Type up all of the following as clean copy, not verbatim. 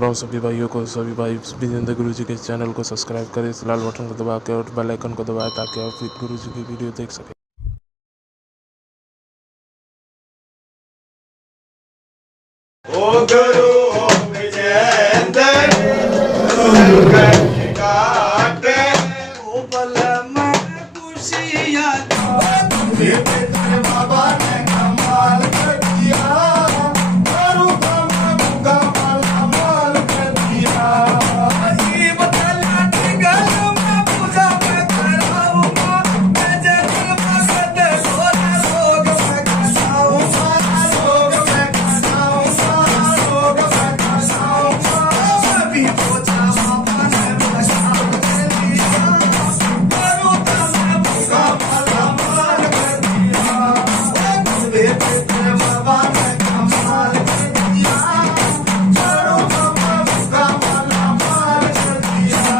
राम सभी भाइयों को, सभी भाई विजेंद्र गुरु जी के चैनल को सब्सक्राइब करें, इस लाल बटन को दबा के और बेल आइकन को दबाएं ताकि आप गुरु जी की वीडियो देख सकें। ओ गुरु विजेंद्र काटे ओ बल में खुशियां बाबा ने कमाल कर दिया, गुरु का माल कर दिया। ये बतला के गल में पूजा में कराऊंगा, मैं जन्म में सदा सोना सोग में कसाऊं, सारा सोग में कसाऊं, सारा सोग में कसाऊं। सभी पूजा बाबा ने प्रसाद कर दिया, गुरु का माल कर दिया। बाबा ने कमाल कर दिया, गुरु का माल कर दिया।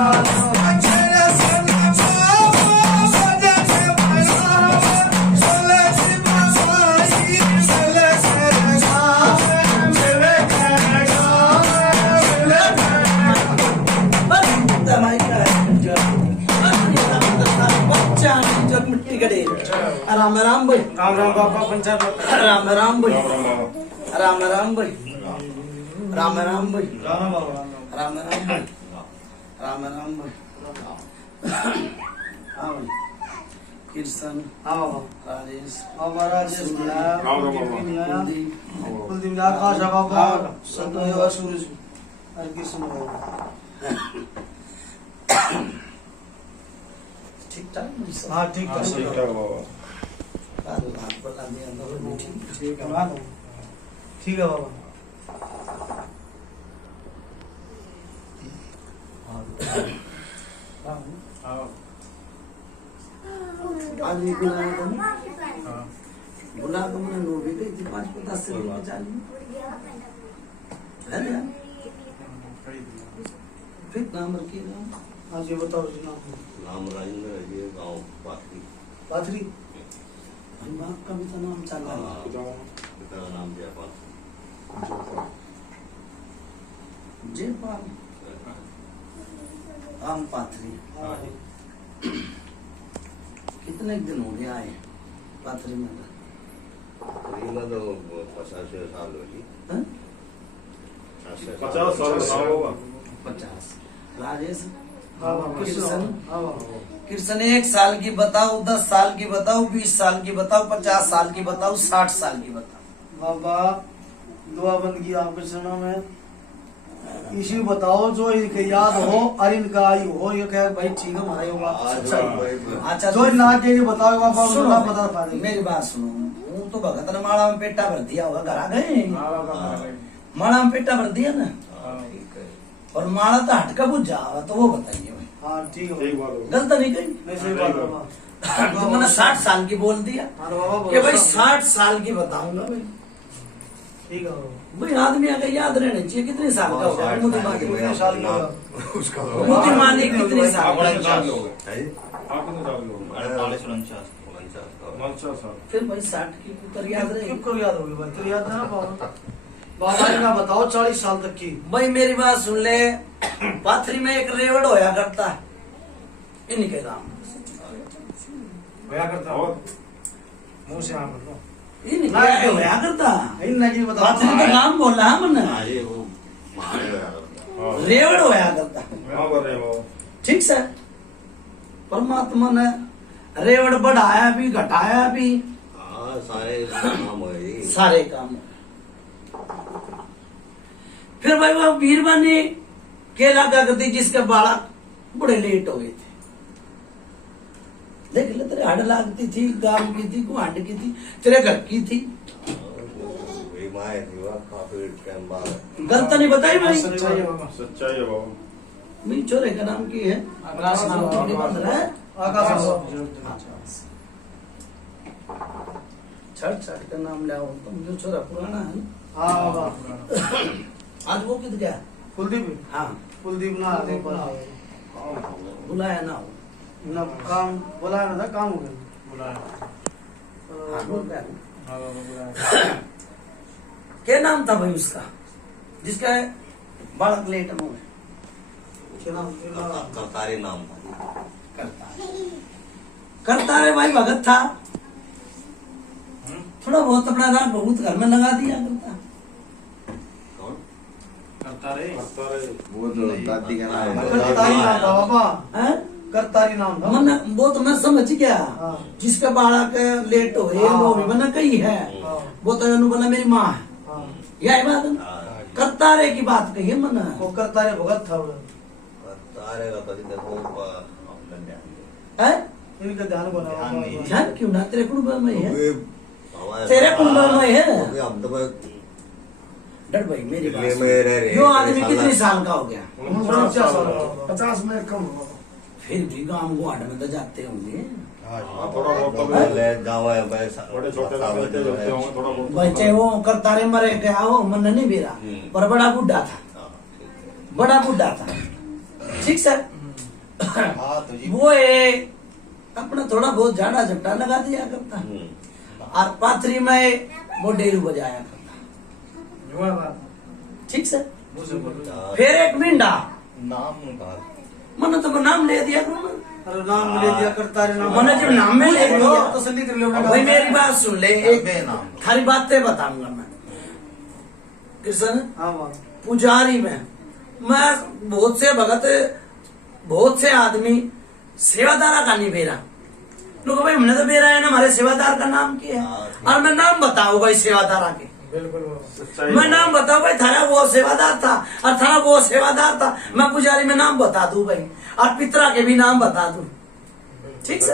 चले चले बाबा बजे से बजावा, चले से बजाई, चले से गावे, चले के गावे, मिट्टी का ढेर। राम राम भाई, राम राम बाबा पंचायत राम राम भाई, राम राम भाई, राम राम भाई, राम बाबा राम राम भाई, राम राम भाई। हाँ भाई, कृष्ण, हाँ बाबा राजेश, बाबा राजेश कुलदीप, कुलदीप आकाश है बाबा संतोष, सूरज, हरे कृष्ण बाबा। ठीक ठाक भाई सब। हाँ ठीक है हाथ बता दिया अंदर में, ठीक। ठीक है बाबा, ठीक है बाबा। आज भी बुलाया था ना, बुला तो मैंने नो भी गई थी 5-10 से लेकर 40 है ना। फिर नाम रखिए नाम, हाँ जी बताओ जी नाम। नाम राजेंद्र है, ये गांव पाथरी। पाथरी बाप का भी तो नाम चल रहा है। पिता का नाम जयपाल। जयपाल आम पाथरी। कितने दिन हो गया है पाथरी में? करीबन तो 50 साल हो गई। हैं? 50 साल होगा। 50। राजेश, हाँ बाबा कृष्ण, हाँ बाबा कृष्ण 1 साल की बताओ, 10 साल की बताओ, 20 साल की बताओ, 50 साल की बताओ, 60 साल की बताओ। बाबा दुआ बंदगी आपके चरणों में इसी बताओ जो इनके याद हो और इनका आयु हो। ये कहे भाई ठीक है हमारा होगा। अच्छा जो ना के बताओ बाबा, सुनो, ना बता पा रहे। मेरी बात सुनो, वो तो भगत ने माला में पेटा भर दिया होगा, घर आ गए। माला में पेटा भर दिया ना, और माला तो हटका बुझ जावा, तो वो बताइए भाई। हाँ ठीक है गलत नहीं कही। नहीं सही बात है बाबा। तो मैंने 60 साल की बोल दिया हाँ बाबा कि भाई बोलो। 60 साल की बताऊंगा भाई। ठीक है बाबा। भाई आदमी अगर याद रहना चाहिए कितने साल का होगा। मोती मानी, कितने साल का होगा? मोती मानी कितने साल का? फिर भाई 60 की कुकर याद क्यों रहेगी। कर याद होगी भाई? तो याद है ना बाबा। बाबा इनका बताओ 40 साल तक की। भाई मेरी बात सुन ले, पाथरी में एक रेवड़ होया करता है, इनके नाम होया करता है। मुंह से हाँ बताओ। इनके होया करता। इन नहीं बताओ। पाथरी का नाम बोला हमने, ये वो महादेव रेवड़ होया करता। ठीक से परमात्मा ने रेवड़ बढ़ाया भी घटाया भी, सारे नाम है। सारे काम। फिर भाई वो वीरवानी केला का गति जिसके बालक बड़े लेट हो गए थे। देख ले, तेरे हड लागती थी, गांव की थी, गुआंड की थी, तेरे घर की थी। काफी टाइम बाद गलत नहीं बताई भाई। सच्चाई है बाबा। सच्चाई है बाबू। मेरी छोरे का नाम की है आकाश नाम है। कितनी बंद रहा है? आकाश बाबा। छठ का नाम ले आओ, तुम जो छोरा पुराना है। हाँ बाबा। आज वो किधर गया? कुलदीप हाँ, कुलदीप ना बुलाया ना हो। ना काम बुलाया ना था, काम हो गया। हाँ, बोल रहा है। क्या नाम था भाई उसका जिसका बालक लेट में करतारी नाम था करता रे भाई भगत था, थोड़ा बहुत अपना राग बहुत घर में लगा दिया करता। कौन करता रे वो जो दादी का नाम करतारी नाम था बाबा, हैं? करतारी नाम था। मन वो तो मैं समझ गया, हाँ। जिसका बालक लेट हो ये हाँ। वो भी बना कही है, हाँ। वो तो अनु बना मेरी माँ है, हाँ। यही बात है ना? करता रे की बात कही है मन। वो करतारे भगत था वो। करतारे का पति देखो अपने ध्यान है इनका ध्यान को ना ध्यान नहीं। ध्यान क्यों ना, तेरे कुंड में है, हमारे तेरे कुंड में है। अभी हम तो डर भाई मेरी बात दिल्ली सुन। में रह रहे यो आदमी कितने साल का हो गया, 50 में कम होगा। फिर भी गांव गुआड़ में तो जाते होंगे। थोड़ा बहुत तो पहले गाँव है बड़े छोटे बच्चे जो होते होंगे थोड़ा बहुत बच्चे वो करतारे मरे गया हो मन नहीं बेरा, पर बड़ा बुढ़ा था, बड़ा बुढ़ा था, ठीक सर। वो अपना थोड़ा बहुत झाड़ा झपटा लगा दिया करता, और पाथरी में वो डेरू बजाया करता, ठीक सर। फिर एक मिंडा नाम मन तो नाम ले दिया करो ना। अरे नाम ले दिया करतारे नाम। मैंने जब नाम में ले लिया तसल्ली कर लो। भाई मेरी बात सुन ले, एक खाली बातें बताऊंगा मैं। कृष्ण हाँ बाबा। पुजारी में मैं बहुत से भगत, बहुत से आदमी सेवादारा का नहीं बेरा लोग, भाई हमने तो बेरा है ना, हमारे सेवादार का नाम क्या है, और मैं नाम बताऊँ भाई सेवादारा के, बिल्कुल बाबा। मैं नाम बताऊँ भाई, थारा वो सेवादार था और थारा वो सेवादार था, मैं पुजारी में नाम बता दूं भाई, और पितरा के भी नाम बता दूं, ठीक से।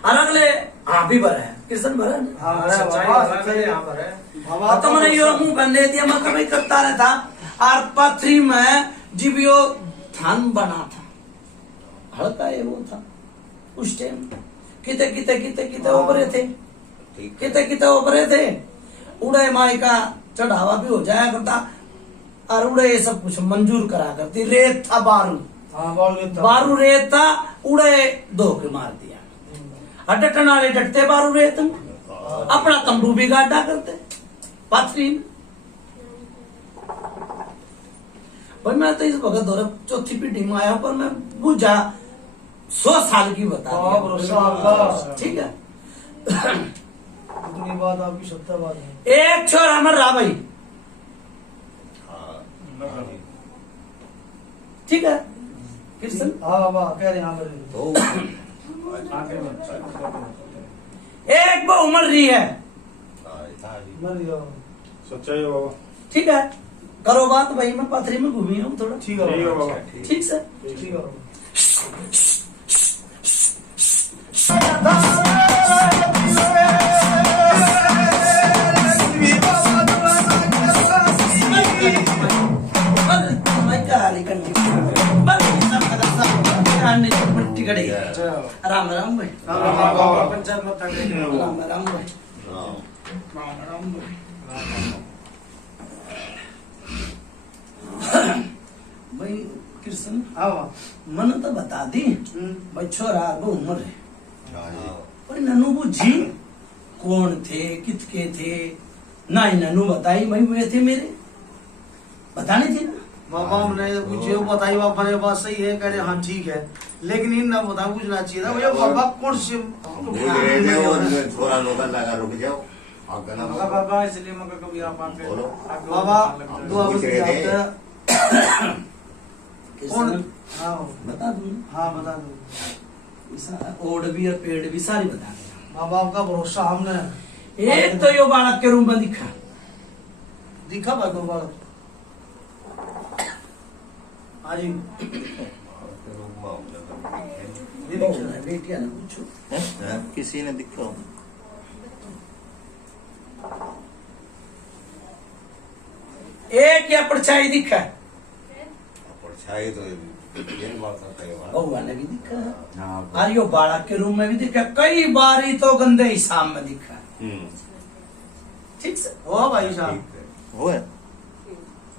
और अगले हाँ भी भरा है, कृष्ण भरा है। हाँ बाबा, सच्चाई यहाँ पर है बाबा। तो मैंने यो मुंह पहन ले दिया, मैं कभी करता रहता, और पथरी में जीवियो थान बना था, हल्का ये वो था उस टाइम, किते किते किते किते उभरे थे, किते किते उभरे थे, उड़े माई का चढ़ावा भी हो जाया करता, और उड़े ये सब कुछ मंजूर करा करती। रेत था बारू, हाँ बारू रेत था, उड़े धो के मार दिया, और डटन वाले डटते बारू रेत में, अपना तंबू भी गाड़ा करते पाथरी में। भाई मैं तो इस भगत दौरे चौथी पीढ़ी में आया, पर मैं बुझा 100 साल की बता दिया, ठीक है। इतनी बात आपकी सत्य बात है। एक छोरा मर रहा भाई, ठीक है कृष्ण। हाँ बाबा कह रहे हैं यहाँ पर। एक वो उमर रही है, मर गया। सच्चाई है बाबा। ठीक है, करो बात भाई, मैं पाथरी में घूमी हूँ थोड़ा, ठीक है ठीक है बाबा। बाबा। ठीक से। ठीक है बाबा। राम राम भाई, बाबा पंचायत मत तक। राम राम भाई, राम भाई। कृष्ण हाँ बाबा। मन तो बता दी भाई, छोरा वो उम्र है, हाँ। पर ननू बुझी कौन थे कितके थे, ना ही ननू बताई भाई वे थे मेरे, बताने थी ना। बाबा हमने मुझे बताई, बाबा ने बात सही है, कह रहे हाँ ठीक है, लेकिन इन ना बता पूछना चाहिए था भैया बाबा कौन से भूल रहे थे और थोड़ा नौकर लगा रुक जाओ आपका नाम बाबा इसलिए मगर कभी आप आके बोलो। बाबा दुआ कृष्ण कौन। हाँ बता दूं, हाँ बता दो ओड भी और पेड़ भी सारी बता देना। बाबा आपका भरोसा हमने। एक तो यो बालक के रूम में दिखा, दिखा भाई को बालक। हाँ जी बेटिया ने पूछो, किसी ने दिखा एक या परछाई दिखा, परछाई तो ये बात है बउआ ने भी दिखा, हाँ और यो बालक के रूम में भी दिखा, कई बारी तो गंदे हिसाब में दिखा, ठीक से। हो भाई साहब हो है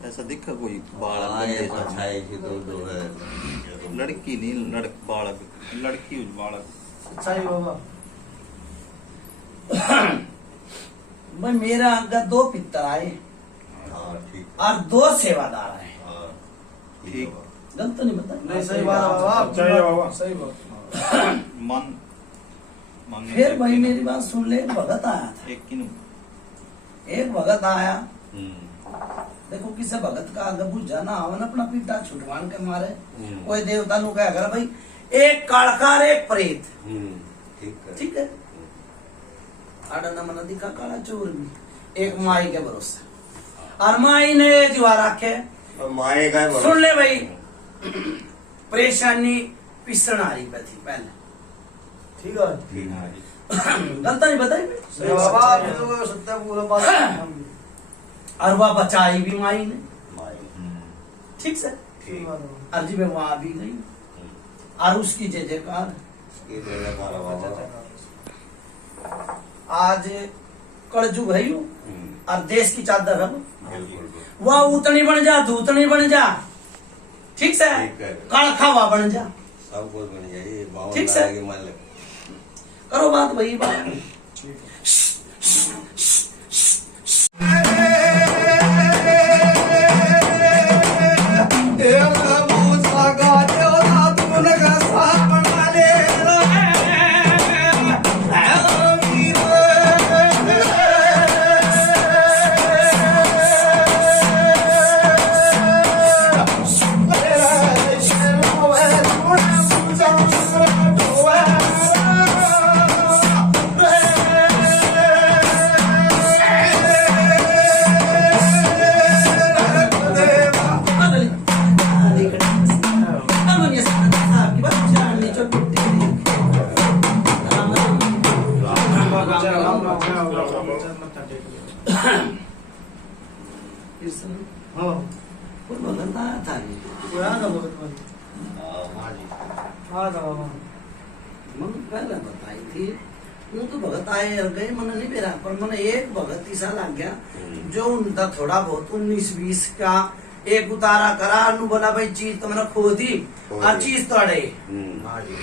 ऐसा दिखा कोई बालक ये परछाई की तो जो है लड़की नहीं बालक लड़की हुई बालक सच्चाई बाबा। भाई मेरा अग्गा 2 पितर आए, हाँ ठीक और 2 सेवादार हैं। हाँ, ठीक। गलत तो नहीं बता? नहीं सही बात है बाबा, सच्चाई है बाबा। सही बात। मन मन फिर भाई मेरी बात सुन ले, एक भगत आया था। एक किनु एक भगत आया, हम्म, देखो किसे भगत का आगे बुझा ना आवन अपना पीटा छुटवान के मारे हम्म। कोई देवता नु क्या कर भाई, एक कालकार एक प्रेत, ठीक है। ठीक है। आड़ा न मन दिखा काला चोर भी, एक माई के भरोसे, और माई ने जुआ रखे। और माए का है सुन ले भाई, परेशानी पिसण आ रही पे थी पहले, ठीक है, ठीक है। गलत नहीं बताई सही बाबा, आपने तो सत्य पूरा बात। और वह बचाई भी माई ने, माए, ठीक से, ठीक बात है। अर्जी में वहां भी गई, और उसकी जय जयकार। ये तो है हमारा बाबा। आज कलजुग है यू, और देश की चादर है वो। बिल्कुल। वह उतनी बन जा, दूतनी बन जा, ठीक से, ठीक है। कालखावा बन जा, सब कुछ बन जाए, बावन ठीक से। लाख के मान ले। करो बात वही बात। हाँ, कोई भगत आया था नहीं। कोई आया था भगत भाई? हाँ जी। आया था बाबा। मन पहले बताई थी, वो तो भगत आए और गए, मन नहीं मेरा, पर मन एक भगत ऐसा लग गया जो उनका थोड़ा बहुत 19-20 का एक उतारा करा, नु बोला भाई चीज तो मैंने खो दी, और चीज तोड़े हाँ जी।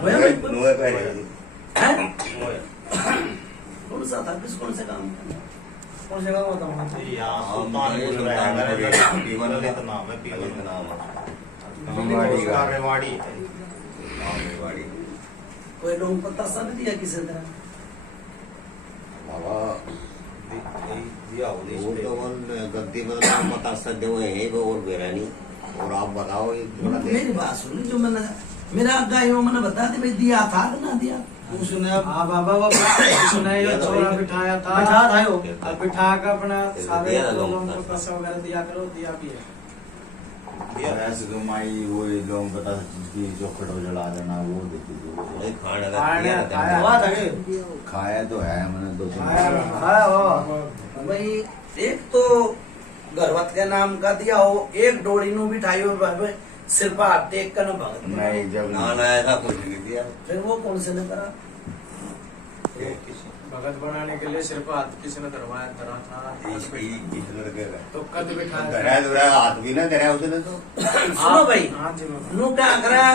वह भाई- नोए पहले। हैं? नोए। कौन सा था, किस कौन से काम करना? कौन से गाँव बताऊँ? यहाँ सुल्तान सुल्तानपुर सुल्तान रहा है, पीवल मेरा पीवल पीवल का नाम है, पीवल पीवल का नाम है। मेवाड़ी का मेवाड़ी हाँ, मेवाड़ी। कोई लोग पता सब दिया किसी तरह? बाबा दिया हो वो तो वन गद्दी बदला पता सद हुए हैं वो और बेरानी। और आप बताओ ये थोड़ा मेरी बात सुन, जो मैंने मेरा गाय वो मैंने बता दी भाई, दिया था कि ना दिया? उसने हाँ बाबा वो उसने ये छोरा बिठाया था, बिठा था यो। अब बिठा कर अपना सारे दिया ना लोगों लोग को पैसा वगैरह दिया करो, दिया भी है। ऐसे तो माई वो लोग बता की जो खटो जला देना वो देखी नहीं खाना का खाया दिया था। खाया हुआ था कि? खाया तो है मैंने दो खाया तीन खाया बाबा। भाई एक तो गर्वत के नाम का दिया हो, एक डोरी नु बिठाई हो भाई, सिर पर हाथ टेक कर न भगत बना। नहीं जब ना ना ऐसा कुछ नहीं दिया। फिर वो कौन से ने करा? भगत बनाने के लिए सिर पर हाथ किसी ने धरवाया धरा था, इस लड़के का तो कद बिठाया धरा धरा हाथ भी ना धरा उसने तो। सुनो भाई, हाँ जी बाबा। नु क्या करा,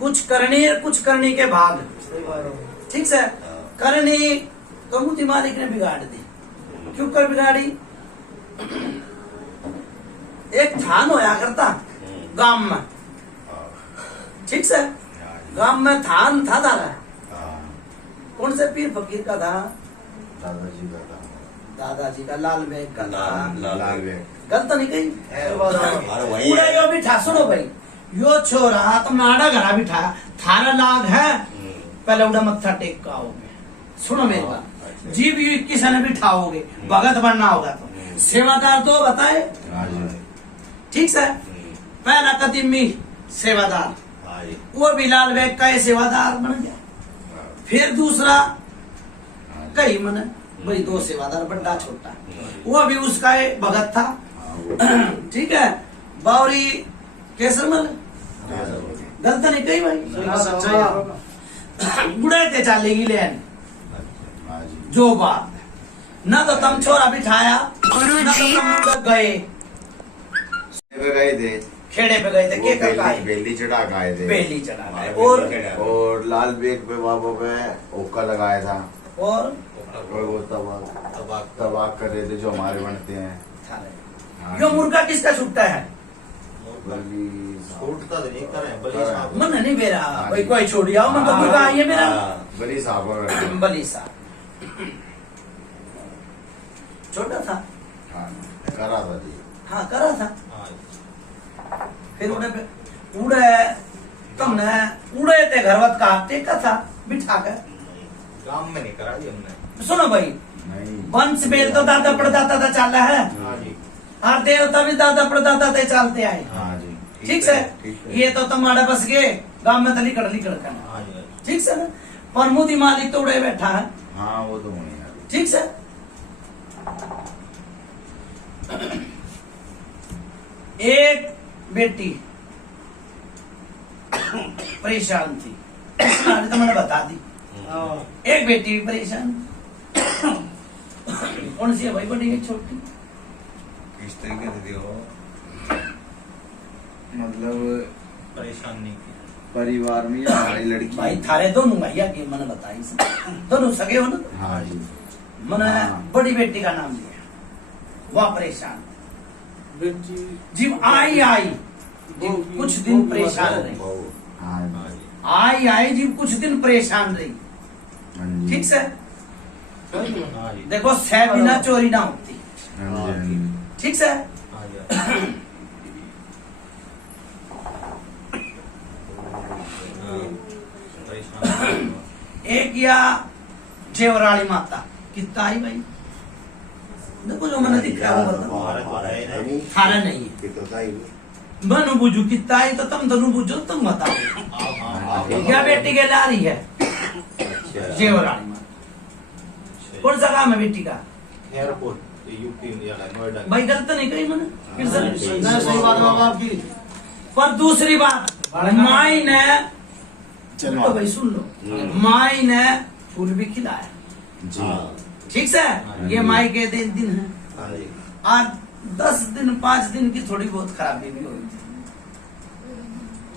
कुछ करनी के भाग, सही बात है। ठीक से करनी तो मुझे मालिक ने बिगाड़ दी। क्यों कर बिगाड़ी? एक थान होया करता गांव में, ठीक से, गांव में थान था तारा। कौन से पीर फकीर का था? दादाजी का था दादाजी का, लाल बेग का था। लाल बेग गलत नहीं कही? अरे वही पूरा है। यो बिठा, सुनो भाई, यो छोरा तुमने आड़ा घरा बिठा, थारा लाग है, पहले उड़ा मत्था टेक का आओगे। सुनो मेरी बात, जीव किसी ने बिठाओगे, भगत बनना होगा तो सेवादार तो बताए, ठीक से, पहला कदमी सेवादार, हाँ जी। वो भी लाल बेग का सेवादार बन गया। फिर दूसरा कई मन भाई, 2 सेवादार, बड़ा छोटा, वो भी उसका एक भगत था, ठीक है। बावरी केसरमल, गलत नहीं कही भाई, सच्चाई है बाबा। बुढ़े थे चालेगी लेन, जो बात न तो तुम छोरा बिठाया, न तो तुम गए गए थे खेड़े पे गए थे, के कर का बेली चढ़ा के आए थे बेली चढ़ा गए, और लाल बेग पे बाबा पे ओका लगाया था और और वो तबाक कर रहे थे जो हमारे बनते हैं थारे यो मुर्गा किसका छुट्टा है? छूटता तो नहीं करे बलि साहब मन नहीं मेरा भाई कोई छोड़ आओ मन तो मुर्गा आई है मेरा बड़ी साहब बली सा छोटा था। हाँ करा था जी। हाँ करा था। हाँ फिर उड़े तुमने उड़े थे घरवत का टेका था बिठा कर। गांव में नहीं करा जी हमने। सुनो भाई नहीं वंश बेल तो दादा परदाता था चाला है हाँ जी और देवता भी दादा परदाता थे चालते आए। हाँ जी ठीक है ठीक है। ये तो तुम्हारे बस गए गांव में तली कड़ली करना। हाँ जी ठीक से ना प्रमुदी मालिक तो उड़े बैठा है। हाँ वो तो होनी है। ठीक से एक बेटी परेशान थी इसने तो मैंने बता दी। एक बेटी भी परेशान कौन सी है भाई बड़ी है छोटी? किस तरीके से दियो मतलब परेशान नहीं किया परिवार में या हमारी लड़की भाई थारे दोनों भैया की मैंने बताई से दोनों सगे हो ना। हाँ जी मैंने हाँ। बड़ी बेटी का नाम लिया वह परेशान बेटी जीव आई जीव कुछ दिन परेशान रही। बहू हाँ हाँ जी जी आई जीव कुछ दिन परेशान रही। हाँ जी ठीक से हाँ जी देखो सह बिना चोरी ना होती। हाँ जी हाँ जी ठीक से हाँ जी परेशान एक या जेवराली माता कितना आई भाई देखो जो मैंने दिखा है वो बताओ। थारा नहीं है कितना ही मनु बुझू कितना आई तो तुम दोनों बुझो तुम बताओ। क्या बेटी के ला रही है जेवराली माता कौन जगह में बेटी का एयरपोर्ट यूपी इंडिया का नोएडा भाई गलत नहीं कही मैंने फिर से नहीं सही बात है बाबा आपकी। पर दूसरी बात माई ने चलो लो भाई सुन लो माई ने फूल भी खिलाया। जी ठीक से ये माई के दिन है हाँ जी आज 10 दिन 5 दिन की थोड़ी बहुत खराबी भी हुई थी।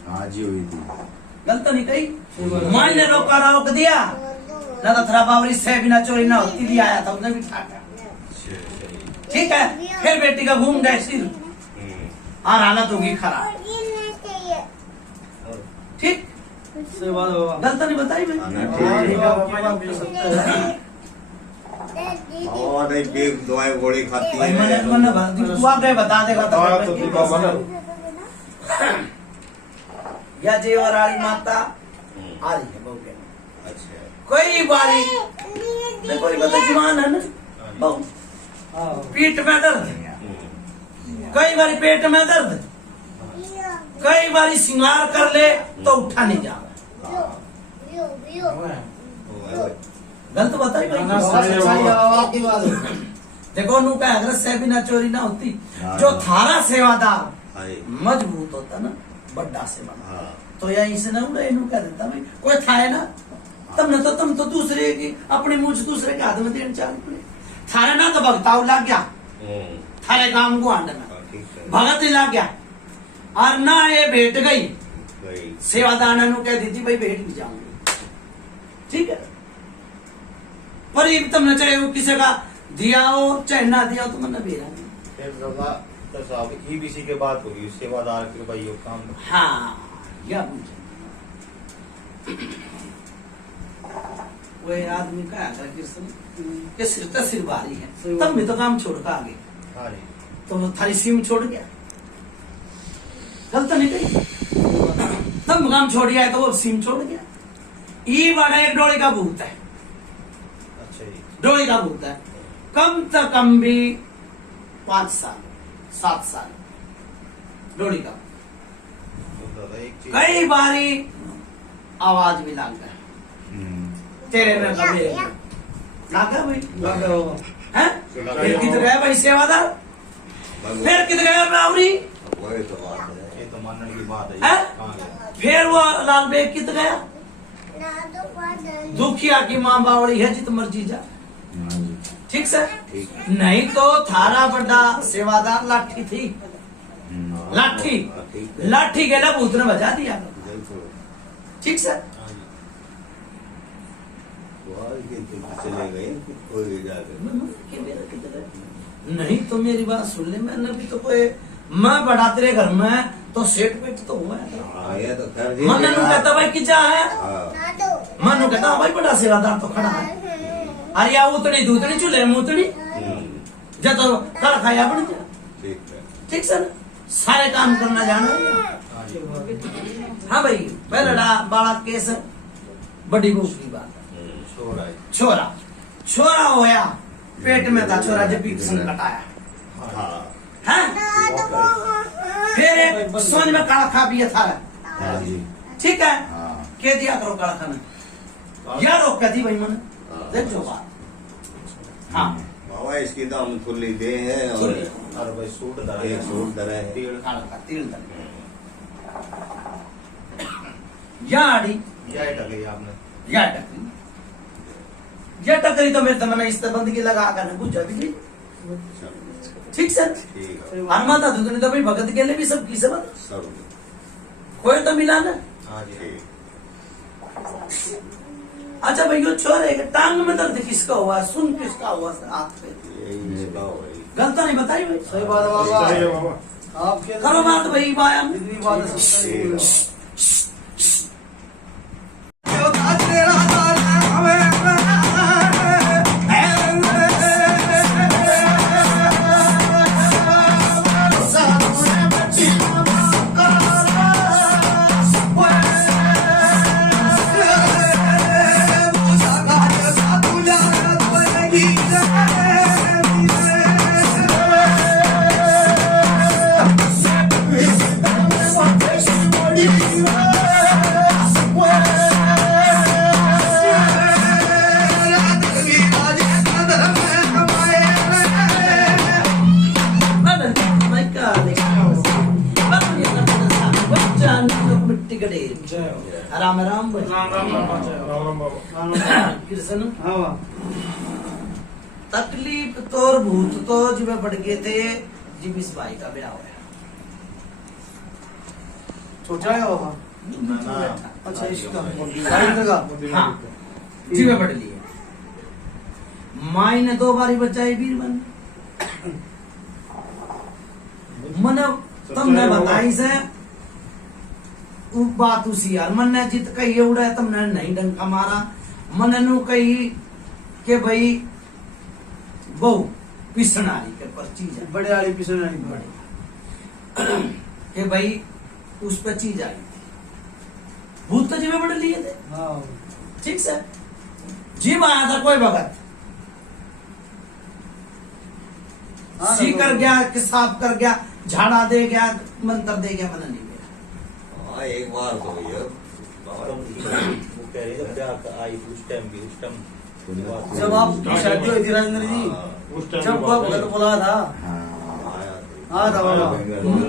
हाँ जी हुई थी गलत नहीं कही माई ने रोका रोक दिया ना तो थरा बावरी से बिना चोरी ना होती भी आया था उसने भी ठाका। ठीक है फिर बेटी का घूम गए सिर और हालत होगी खराब। ठीक सही बात है बाबा। गलत नहीं बताई भाई। हाँ, ये आपकी बात भी सत्य है। और नहीं बेग दवाई गोली खाती भाई है मैंने तू आ गए बता देगा तो हाँ, तो फिर दीपा बना या जेवराली माता आ रही है बहू के अच्छा कोई बारी देखो ये बता जवान है ना बहू हाँ पीठ में दर्द कई बारी पेट में दर्द कई बारी श्रृंगार कर ले तो उठा नहीं जा। गलत बताई भाई। बाबा सच्चाई है बाबा आपकी बात है। देखो नू का अगर से बिना चोरी ना होती जो थारा सेवादार हाँ जी मजबूत होता ना बड़ा सेवादार हाँ तो यहीं से ना उड़े इनू कह देता भाई कोई था है ना तुम तो दूसरे की अपने मुंह से दूसरे के हाथ में देना चाहते थारे ना तो भगताव लग गया थारे काम को आंड में ठीक है भगत ही लग गया और ना ये भेट गई भाई सेवादार ने कह दी थी भाई भेट भी जाऊंगी। ठीक है पर ये तुमने चाहे वो किसी का दिया हो चाहे ना दिया हो तो मैंने भेजा नहीं। फिर बाबा तो साहब ही किसी के बात होगी सेवादार के भाई ये काम हाँ या मुझे वो आदमी का है कृष्ण के सिर तो सिर भारी है तब भी तो काम छोड़ का आगे हाँ जी तो वो थारी सीम छोड़ गया गलत नहीं कही तब काम छोड़ गया है तो वो सीम छोड़ गया। ये बड़ा एक डोली का भूत है अच्छा जी डोली का भूत है कम से कम भी 5 साल 7 साल डोली का तो दादा एक चीज कई बारी आवाज भी लग गया तेरे में कभी लागा भाई बाबा बाबा। हैं फिर कित गया भाई सेवादार फिर कित गया रावरी वही तो बात है ये तो मानने की बात है हैं? कहाँ गया फिर वो लाल बेग कित गया दुखिया की माँ बावड़ी है जित मर्जी जा। ठीक से ठीक है नहीं तो थारा बड़ा सेवादार लाठी थी लाठी ठीक है लाठी के ना भूत ने बजा दिया। बिल्कुल ठीक से हाँ जी वही के चले गए कोई भी जाकर नहीं तो मेरी बात सुन ले, मैंने भी तो कोई मैं बड़ा तेरे घर में तो सेठ पेट तो हुआ है। हाँ, ये तो खैर जी मनु कहता भाई कि जा है, हाँ, मनु कहता भाई बड़ा सेवादार तो खड़ा है। अरे या उतनी दूतनी चूल्हे में उतनी जा तो कर खाया बन जा, ठीक है। ठीक सर, सारे काम करना जाना है। हाँ भाई पहला बड़ा केस बड़ी बहू की बात है। छोरा छोरा होया पेट में था, छोरा जब भी कटाया हाँ, हाँ? फिर एक सोच में काला खा पिया था, हाँ जी ठीक है, हाँ कह दिया करो काला खाना, या रोक कहती भाई मन देख जो बात। हाँ बाबा इसकी तो हम खुली दे है और अरे भाई सूट दरा एक सूट दरा है। काला का तिल दल या आड़ी क्या टकरी आपने? या टकरी, या टकरी तो मेरे मैंने इस बंदगी लगा कर बुझा भी नहीं, ठीक सर। ठीक है, माता दूध तो भाई भगत के लिए भी सब की सब सब कोई तो मिला ना। हाँ जी ठीक। अच्छा भाई यो छोरे के टांग में दर्द किसका हुआ, सुन किसका हुआ सर हाथ पे, यही इसका हो रही। गलत नहीं बताई भाई, सही बात है बाबा, सही है बाबा। आपके करो बात भाई बाया में। इतनी बात है, सब सही है। राम राम भाई, राम राम बाबा। कृष्ण हाँ तकलीफ तो और भूत तो जिवे बढ़ गए थे, जिब इस भाई का ब्याह होया। छोटा है बाबा, ना अच्छा इसका गाड़ी लगा हाँ जिवे बढ़ लिए, माई ने 2 बारी बचाई वीर बन मन तुमने बताई से उ बात उसी यार मन ने जित कही उड़ा तुमने नहीं डंका मारा, मन नु कही के भाई वो पिसनारी के पर चीज है बड़े वाली पिछले नहीं बड़ी के भाई उस पर चीज आई थी, भूत तो जिवे बढ़ लिए थे, हाँ ठीक से जीव आया था कोई भगत हाँ, सी तो- कर गया कि साफ कर गया, झाड़ा दे गया, मंत्र दे गया, मन नहीं गया। हाँ, एक बार तो भैया वो कह रही जब ब्याह आई थी उस टाइम जब आपकी शादी हुई थी राजेंद्र जी, उस टाइम जब की वो बात है। भगत बोला था, आया था। हाँ था बाबा,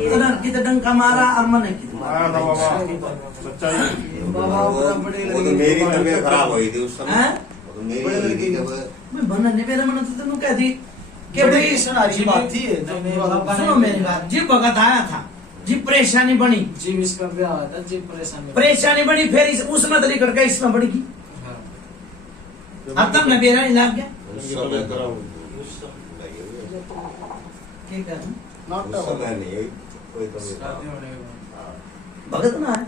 इतना कितना डंका मारा और मन नहीं कितना आया था बाबा, सच्चाई। बाबा अपना बड़े वो तो लड़के मेरी की तबीयत बात खराब हुई थी उस समय, हैं? वो तो मेरी हुई थी जब मैं मन नहीं मेरा मन तो तेनू कह दी कि बड़ी भाई सुनारी बात थी, सुनो मेरी बात, जी भगत आया था, जी परेशानी बनी, जीव इसका ब्याह हुआ था, जीव परेशान परेशानी बनी, फिर उसमें तो निकल गया, इसमें बढ़ गई, अब तक न बेरा नहीं लाग गया। उस समय तो उस क्या कर उस समय नहीं कोई तबीयत खराब। भगत ना है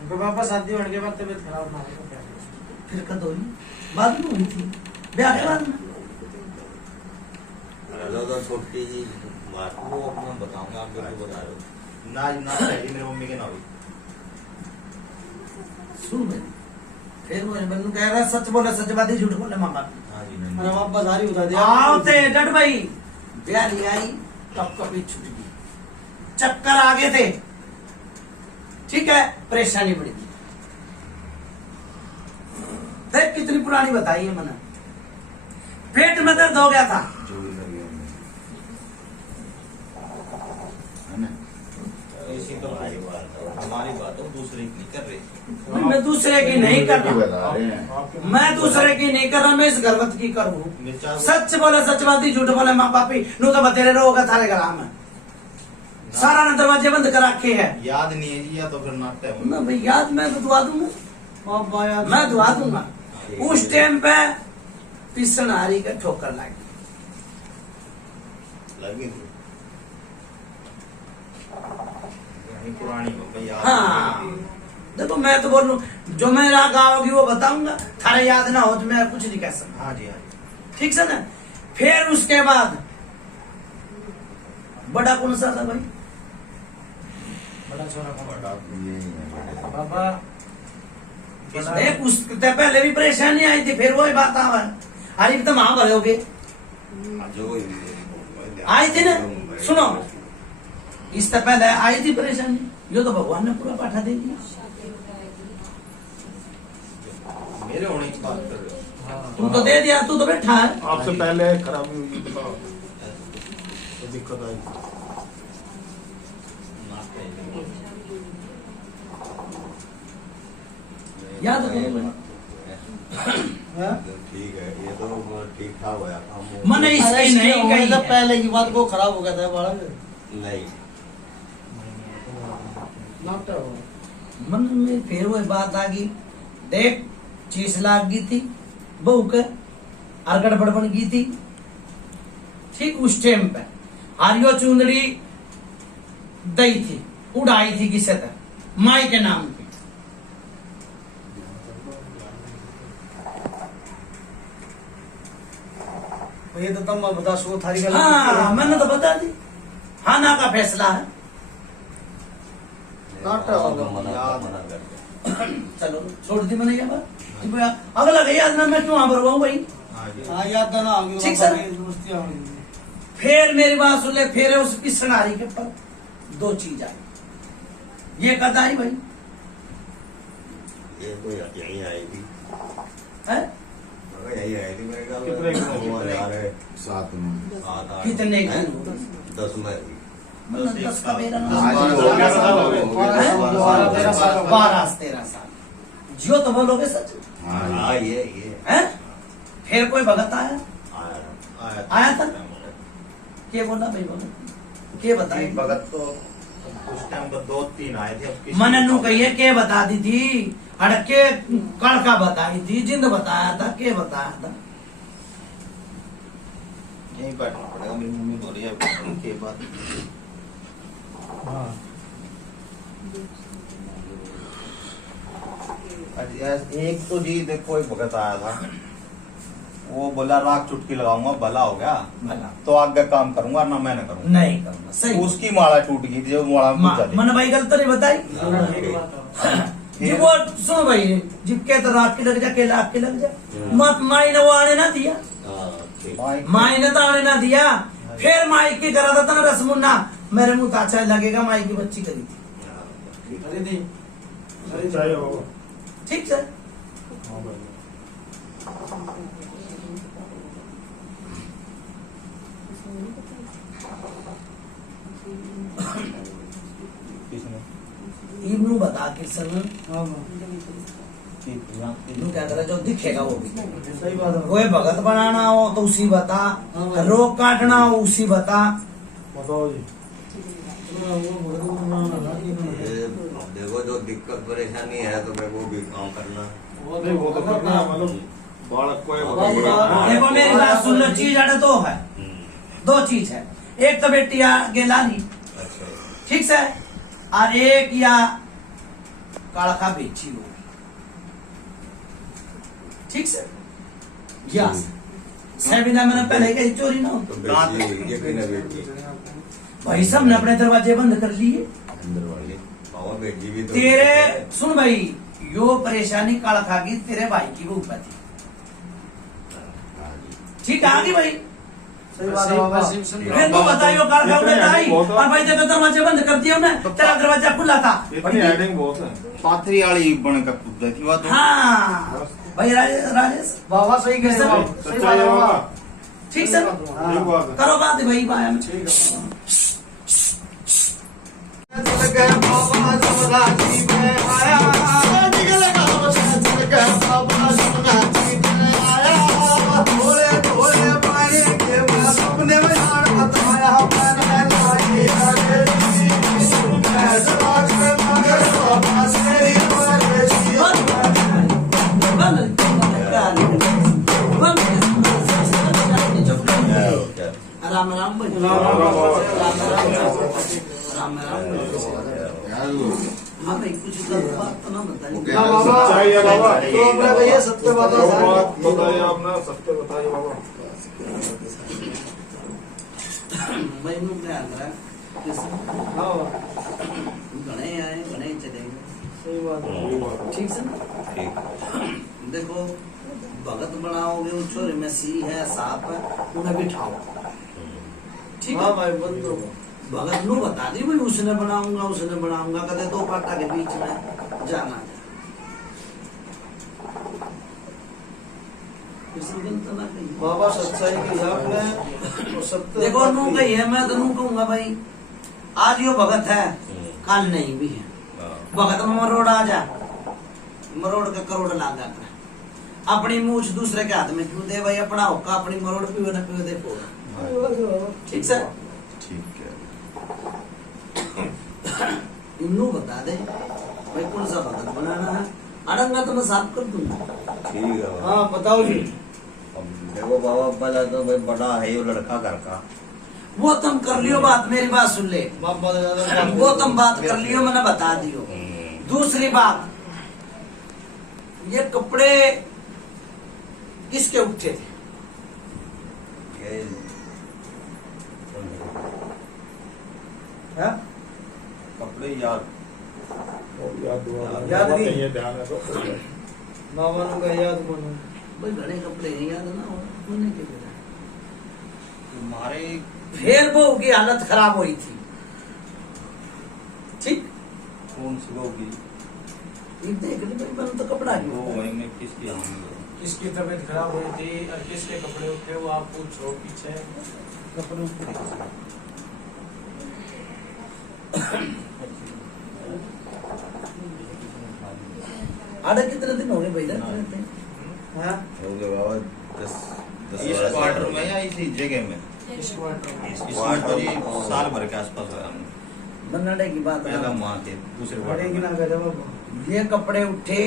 उनके पापा शादी होने के बाद तबीयत खराब ना हो, फिर कद हुई बाद में हुई थी ब्याह के बाद में। तो छोटी जी बात वो मैं बताऊंगा, आप मेरे को बता रहे हो ना ना पहली मेरी मम्मी के ना हुई। सुन मेरी, फिर मुझे बन्नू कह रहा सच बोले सच बात ही झूठ बोले माँ बाप। हाँ जी अरे वापस सारी बता दिया आओ ते डट भाई, ब्याह नहीं आई तब कभी छूट गई, चक्कर आगे थे, ठीक है, परेशानी बढ़ी थी। देख कितनी पुरानी बताई है मैंने, पेट में दर्द हो गया था, जो भी लगे है ना। इसी तो हमारी बात है, दूसरे की नहीं कर रहे। मैं दूसरे की नहीं कर ये रहा, बता रहे हैं मैं दूसरे की नहीं कर रहा, मैं इस गर्वत की करूँ। मिर्चा सच बोले सच बात ही, झूठ बोले माँ बापी नु तो बतेरे रहोगा थारे गला में, सारा ने दरवाजे बंद कर रखे है याद नहीं है जी, या तो फिर नाटक है। ना भाई, याद मैं तो दुआ दूंगा, पापा यार मैं दुआ दूंगा। उस टाइम पे पिसन हारी का ठोकर लगी, लगी थी यही पुरानी हो गई याद हाँ देखो मैं तो बोल रहा जो मैं राग आओगी वो बताऊंगा, थारे याद ना हो तो मैं कुछ नहीं कह सकता। हाँ जी हाँ जी ठीक है ना। फिर उसके बाद बड़ा कौन सा था भाई? बड़ा छोरा कौन? बड़ा यही है बड़े। बाबा एक उससे पहले भी परेशानी आई थी, फिर वही बात आ अरे तो वहां भरे हो गए जो आई थी ना। सुनो इससे पहले आई थी परेशानी, यो तो भगवान ने पूरा पाठा दे दिया। मेरे होने की बात कर रहे हो तू तो दे दिया, तू तो बैठा है। आपसे पहले खराबी हुई बताओ, तो दिक्कत आई। याद है भाई? ठीक है, ये तो ठीक ठाक होया काम। मैंने अरे इसकी नहीं होने कही से है। पहले की बात को खराब हो गया था बालक। नहीं मन में फिर वो बात आ गई, देख चीज लाग गई थी बहू के, और गड़बड़ बन गई थी। ठीक उस टाइम पे आरियो चुंदड़ी दई थी, उड़ाई थी किसे तक माई के नाम पे। ये तो तुम बता सो थारी गलती हाँ मैंने तो बता दी, हाँ ना का फैसला है। मना करते। चलो छोड़ दी मैंने ये बात। कि भैया, अगला गया ना मैं क्यों आबर हुआ भाई। हाँ जी हाँ याद था ना आगे ठीक सर। दोस्तियां होंगी। फिर मेरी बात सुन ले, फिर उसकी सनारी के पर दो चीज आई। ये कद आई भाई ये तो यही आई थी, है? यही आई थी मेरे ख्याल कितने की में 2007 साथ में। आठ कितने की? हैं? 10 में हुई। मतलब 10 का मेरा आज नाम हो गया साल हो गया। 12-13 साल। जियो तो बोलोगे सच हाँ हाँ ये है? फिर कोई भगत आया, आया आया था? के बोला भाई भगत? के बताई? भगत तो उस टाइम तो 2-3 आए थे। अब किसी मैंने को- नू कहिए के बता दी थी, अड़के कड़का बताई थी, जिंद बताया था, के बताया था? यहीं बैठना पड़ेगा, मेरी मम्मी बोल रही है उनके बाद। एक तो जी देखो एक भगत आया था, वो बोला राग चुटकी लगाऊंगा भला हो गया, भला तो आगे काम करूंगा ना मैं ना करूंगा। नहीं करूंगा, सही। उसकी माला टूट गई थी, जो माला में पूजा थी। मन भाई गलत नहीं बताई जी। वो सुनो भाई, जिबके तो रात की लग जा, के लाख की लग जा। मत माई ने वो आने ना दिया, माई- माई ने तो आने ना दिया। फिर माई की करा था ना रसमुन्ना, मेरे मुंह तो अच्छा लगेगा, माई की बच्ची करी थी। अरे नहीं चाहे हो। ठीक है। हाँ भाई। किसने? इब्नू बता के सन हाँ इब्नू क्या करे, जो दिखेगा वो भी। सही बात है। कोई भगत बनाना हो तो उसी बता, रोग काटना हो उसी बता। बताओ जी। ये देखो जो दिक्कत परेशानी है तो मैं वो भी काम करना। नहीं वो तो करना है, मतलब बालक को ये बताओ। देखो मेरी बात सुन लो, चीज अड़े दो है, दो चीज है। एक तो बेटिया गेलानी, अच्छा ठीक से, और एक या काड़का बेची हो, ठीक से। यस सेबिना मैंने पहले कही चोरी ना हो तो बेटी ये कहना बेटी भाई, सब ने अपने दरवाजे बंद कर लिए। अंदर वाले। बाबा बेटी भी तो तेरे सुन भाई, यो परेशानी काड़का की तेरे भाई की वो थी, ठीक है आगे भाई। सही बात है बाबा। फिर तो बताइयो काड़का उन्हें आई, और भाई जब दरवाजे बंद कर दिया उन्हें, तेरा दरवाजा खुला था। इतनी हेडिंग बहुत है। पाथरी वाली बन कर कूद थी बात। हाँ भाई राजेश, बाबा सही कह रहे हो। सही बात है बाबा। ठीक सर, ठीक बात है। करो बात भाई पाया में। ठीक है चल गए बाबा जमराजी में आया, निकल गया चल गए बाबा जमराजी में आया। ढोले ढोले पाए के मैं सपने में यार बताया, मैंने लाई आगे मैं समाज में मगर बाबा से ही मरे जी। आराम आराम भाई। मैं आऊंगा। हाँ भाई कुछ गलत बात तो ना बताइए। ना बाबा सच्चाई है बाबा। तो हमने कहिए सत्य बात जो बात बताइए आप ना, सत्य बताइए बाबा। भाई मुझे क्या करा हाँ घने आए घने चलेंगे, सही बात है। सही बात है। ठीक से ना। देखो भगत बनाओगे उस छोरे में सी है सांप है उन्हें बिठाओ, ठीक है। हाँ भाई बंदो भगत नु बता दी भाई उसने बनाऊंगा कहते दो पाटा के बीच में जाना है। इसमें गलत ना कहिए। बाबा सच्चाई की आपने और सत्य देखो नू कही है, मैं तो नू कहूंगा भाई आज यो भगत है कल नहीं भी है। भगत में मरोड़ आ जा, मरोड़ का करोड़ लाग जाता है। अपनी मूछ दूसरे के हाथ में क्यों दे भाई, अपना होका अपनी मरोड़ पीवे न पीवे दे फोड़ा, ठीक से। ठीक है। इन्नू बता दे भाई कौन सा भगत बनाना है, अड़ंगा तो मैं साफ कर दूंगा। ठीक है बाबा। हाँ बताओ जी। अब देखो बाबा पहले तो भाई बड़ा है वो लड़का घर का, वो तुम कर लियो बात, मेरी बात सुन ले, बाबा ज्यादा वो तुम बात कर लियो मैंने बता दियो। दूसरी बात, ये कपड़े किसके उठे थे? ये है कपड़े याद याद नहीं। ये ध्यान है तो बाबा ने कहा याद बनो। भाई घने कपड़े हैं, याद ना हो होने के लिए। तुम्हारे फिर बहू की हालत खराब हुई थी, ठीक। कौन सी होगी ये देख ली भाई मैंने तो कपड़ा वो क्यों वही में किसकी होंगी? किसकी तबीयत खराब हुई थी और किसके कपड़े उठे वो आप पूछो पीछे। कपड़े आधा कितने दिन हो गए भाई रहते? हाँ हो गया बाबा 10 इस क्वार्टर में या इसी जगह में? इस क्वार्टर में। इस क्वार्टर ये साल भर के आसपास हुआ हमने। बनने की बात पहला है। वहाँ थे दूसरे बड़े क्वार्टर की ना में। कहे बाबा। ये कपड़े उठे,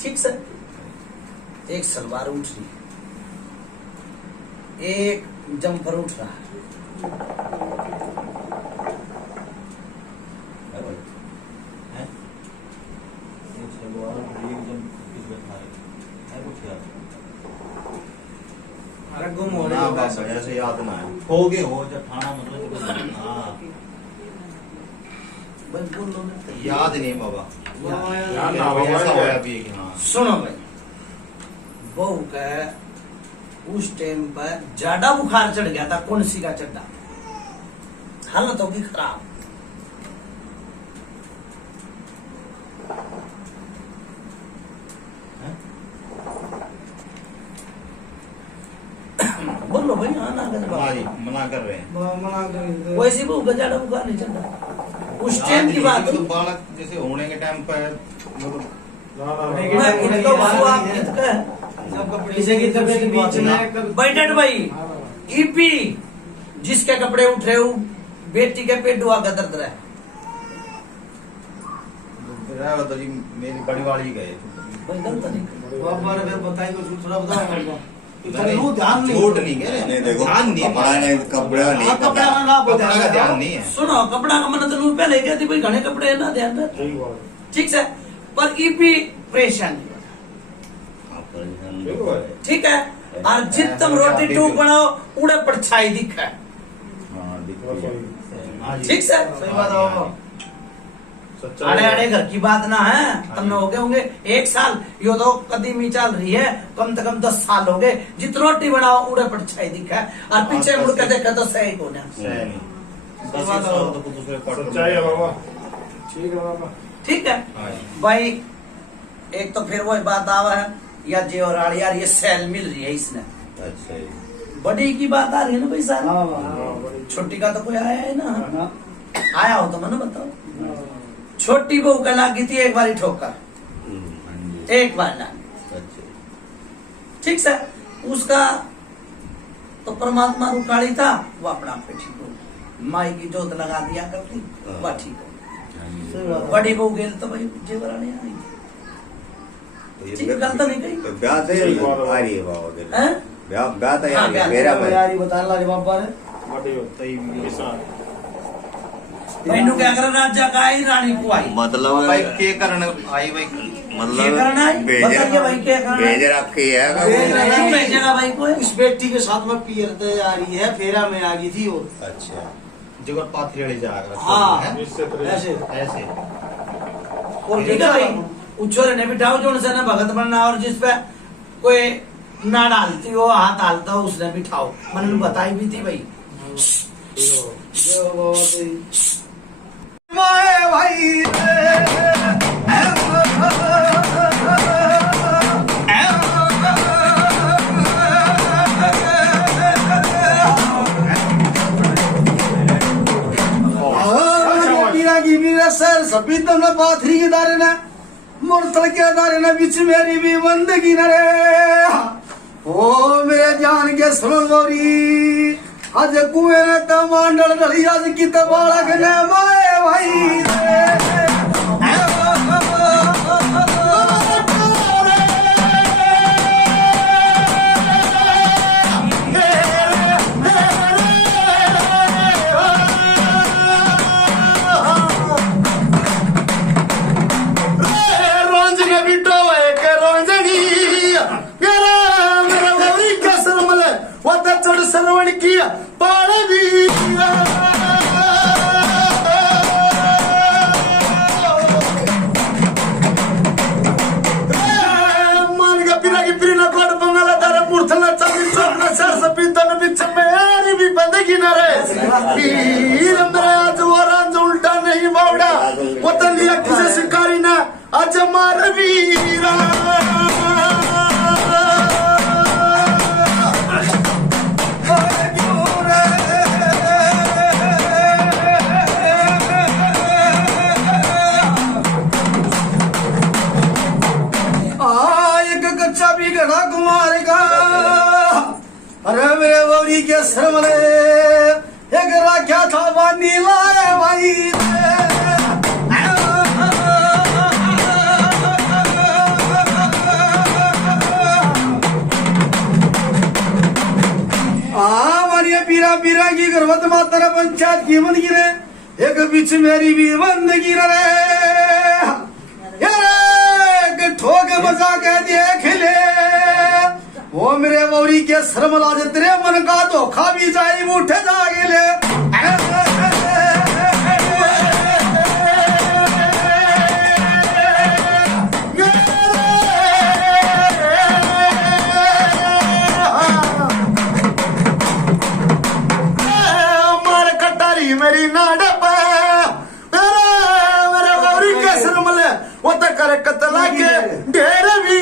ठीक सर। एक सलवार उठ रही है, एक जम्पर उठ रहा है। है भाई? हैं? एक सलवार एक जम किस बैठा है कुछ याद? अरे गुम हो ना रही बाबा ऐसे याद ना है। हो गए हो जब ठाना मतलब हाँ भाई बोल लो ना। याद नहीं बाबा। याद ना बाबा ऐसा ये। होया अभी कि हाँ सुनो भाई, बहू का उस टाइम पर ज्यादा बुखार चढ़ गया था, कौन सी का चड्डा, हालत होगी खराब। बोलो भाई, हाँ ना कर हाँ जी मना कर रहे हैं। मना कर वैसे बहू का ज्यादा बुखार नहीं चढ़ रहा उस टाइम की बात तो है। बालक जैसे होने के टाइम पर मतलब ना ना नहीं, ना। मैं इनका बाबू आप किसका है? जब कपड़े किसी की तबीयत बीच में बैठे भाई ईपी जिसके कपड़े उठ रहे हो, बेटी के पेट दुआ का दर्द रहा है। तो जी मेरी बड़ी वाली गए भाई गलत नहीं। बाबा ने फिर बताई कुछ थोड़ा बताओ बाबा। नहीं, ध्यान नहीं झूठ नहीं कह नहीं रहे देखो ध्यान नहीं कपड़ा नहीं कपड़ा नहीं हाँ, कपड़ा पता। में ना कपड़ा का ध्यान नहीं है। सुनो कपड़ा का मन तो पहले कहती भाई घने कपड़े है ना ध्यान रख, सही बात है। ठीक है। पर ईपी परेशान हाँ, परेशान ठीक तो है। है। ठीक है। और जित तुम रोटी टूक बनाओ उड़े परछाई दिखा, हाँ वो दिखती है। सही। हाँ जी। ठीक से। सही बात है बाबा। सच्चाई अड़े है। अड़े घर की बात ना है, तुमने हो गए होंगे 1 साल, यो तो कदीमी चल रही है, कम से कम 10 साल हो गए। जित रोटी बनाओ उड़े परछाई दिखा, और पीछे मुड़ के देखा तो सही को ना। सही नहीं। 10 साल तो दूसरे क्वार्टर में सच्चाई है बाबा। ठीक है बाबा। ठीक है हाँ जी। भाई। एक तो फिर वही बात आवा है या जे और आड़ यार ये सेल मिल रही है इसने, अच्छा जी। बड़ी की बात आ रही है ना भाई साहब। हाँ बाबा। हाँ, बड़ी। छोटी का तो कोई आया है ना, हाँ, आया हो तो मैंने बताओ। हाँ। छोटी बहू का लागी थी एक बारी ठोकर, हम्म, एक बार लागी, अच्छा। ठीक से। उसका तो परमात्मा रुकाड़ी था, वो अपना आप पे ठीक हो गया। माई की जोत लगा दिया करती, वह ठीक हो। सही बात है। बड़ी बहू गेल तो भाई जेवराने आई, तो ये ठीक, ब्याह- गलत नहीं कही। तो ब्याह से सही बात है। आ रही है बाबा के। हैं? ब्याह ब्याह हाँ, तैयार ब्याह है मेरा में। यार ये बताने लगे बाबा ने बड़ी हो। सही किसान। मैनू क्या कर राजा का आई रानी को आई मतलब भाई के कारण आई भाई क्या करना है भेज बताइए भाई क्या करना भेज है रखी है क्यों भेजेगा भाई को इस बेटी के साथ में पीर आ रही है, फेरा में आ गई थी वो। अच्छा जिगर पाथरी वाली जाकर हाँ ऐसे ऐसे और ठीक है भाई उच्चोर ने बिठाओ जो से ना भगत बनना और जिस पे कोई ना डालती हो हाथ डालता हो उसने बिठाओ मैंने बताई भी थी भाई माए भाई सर सभी तो ना पाथरी के दारे ना मुर्तल के दारे ना बीच मेरी भी बंदगी न रे ओ मेरे जान के सुनोरी आज कुएं ने कमांडर डली आज की बालक ने माए भाई सरवण की पाड़वी मान का पिरा की पिरी ना कोट बंगाला तारा मूर्थला चांदी चौकना सर सपीता न बीच मेरी भी बंदगी न रहे हीर मेरे आज वरांज उल्टा नहीं बावड़ा वतन लिया किसे शिकारी ना आज मार वीरा कुमार का अरे मेरे बबरी के सरमले एक राख्या था बानी लाए भाई मानिया पीरा पीरा की गर्भत माता पंचायत की बन गिरे एक बीच मेरी भी बंदगी रे ठोक बजा के देख ले वो मेरे बौरी के शर्मलाज तेरे मन का धोखा भी जाए उठे जागे ले मार कटारी मेरी नाडप मेरे बौरी के शर्मले वो तो करे कतला के ढेर भी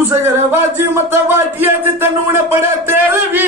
उसे करे बाजी मत बाटिया जितने नूने पड़े तेरे भी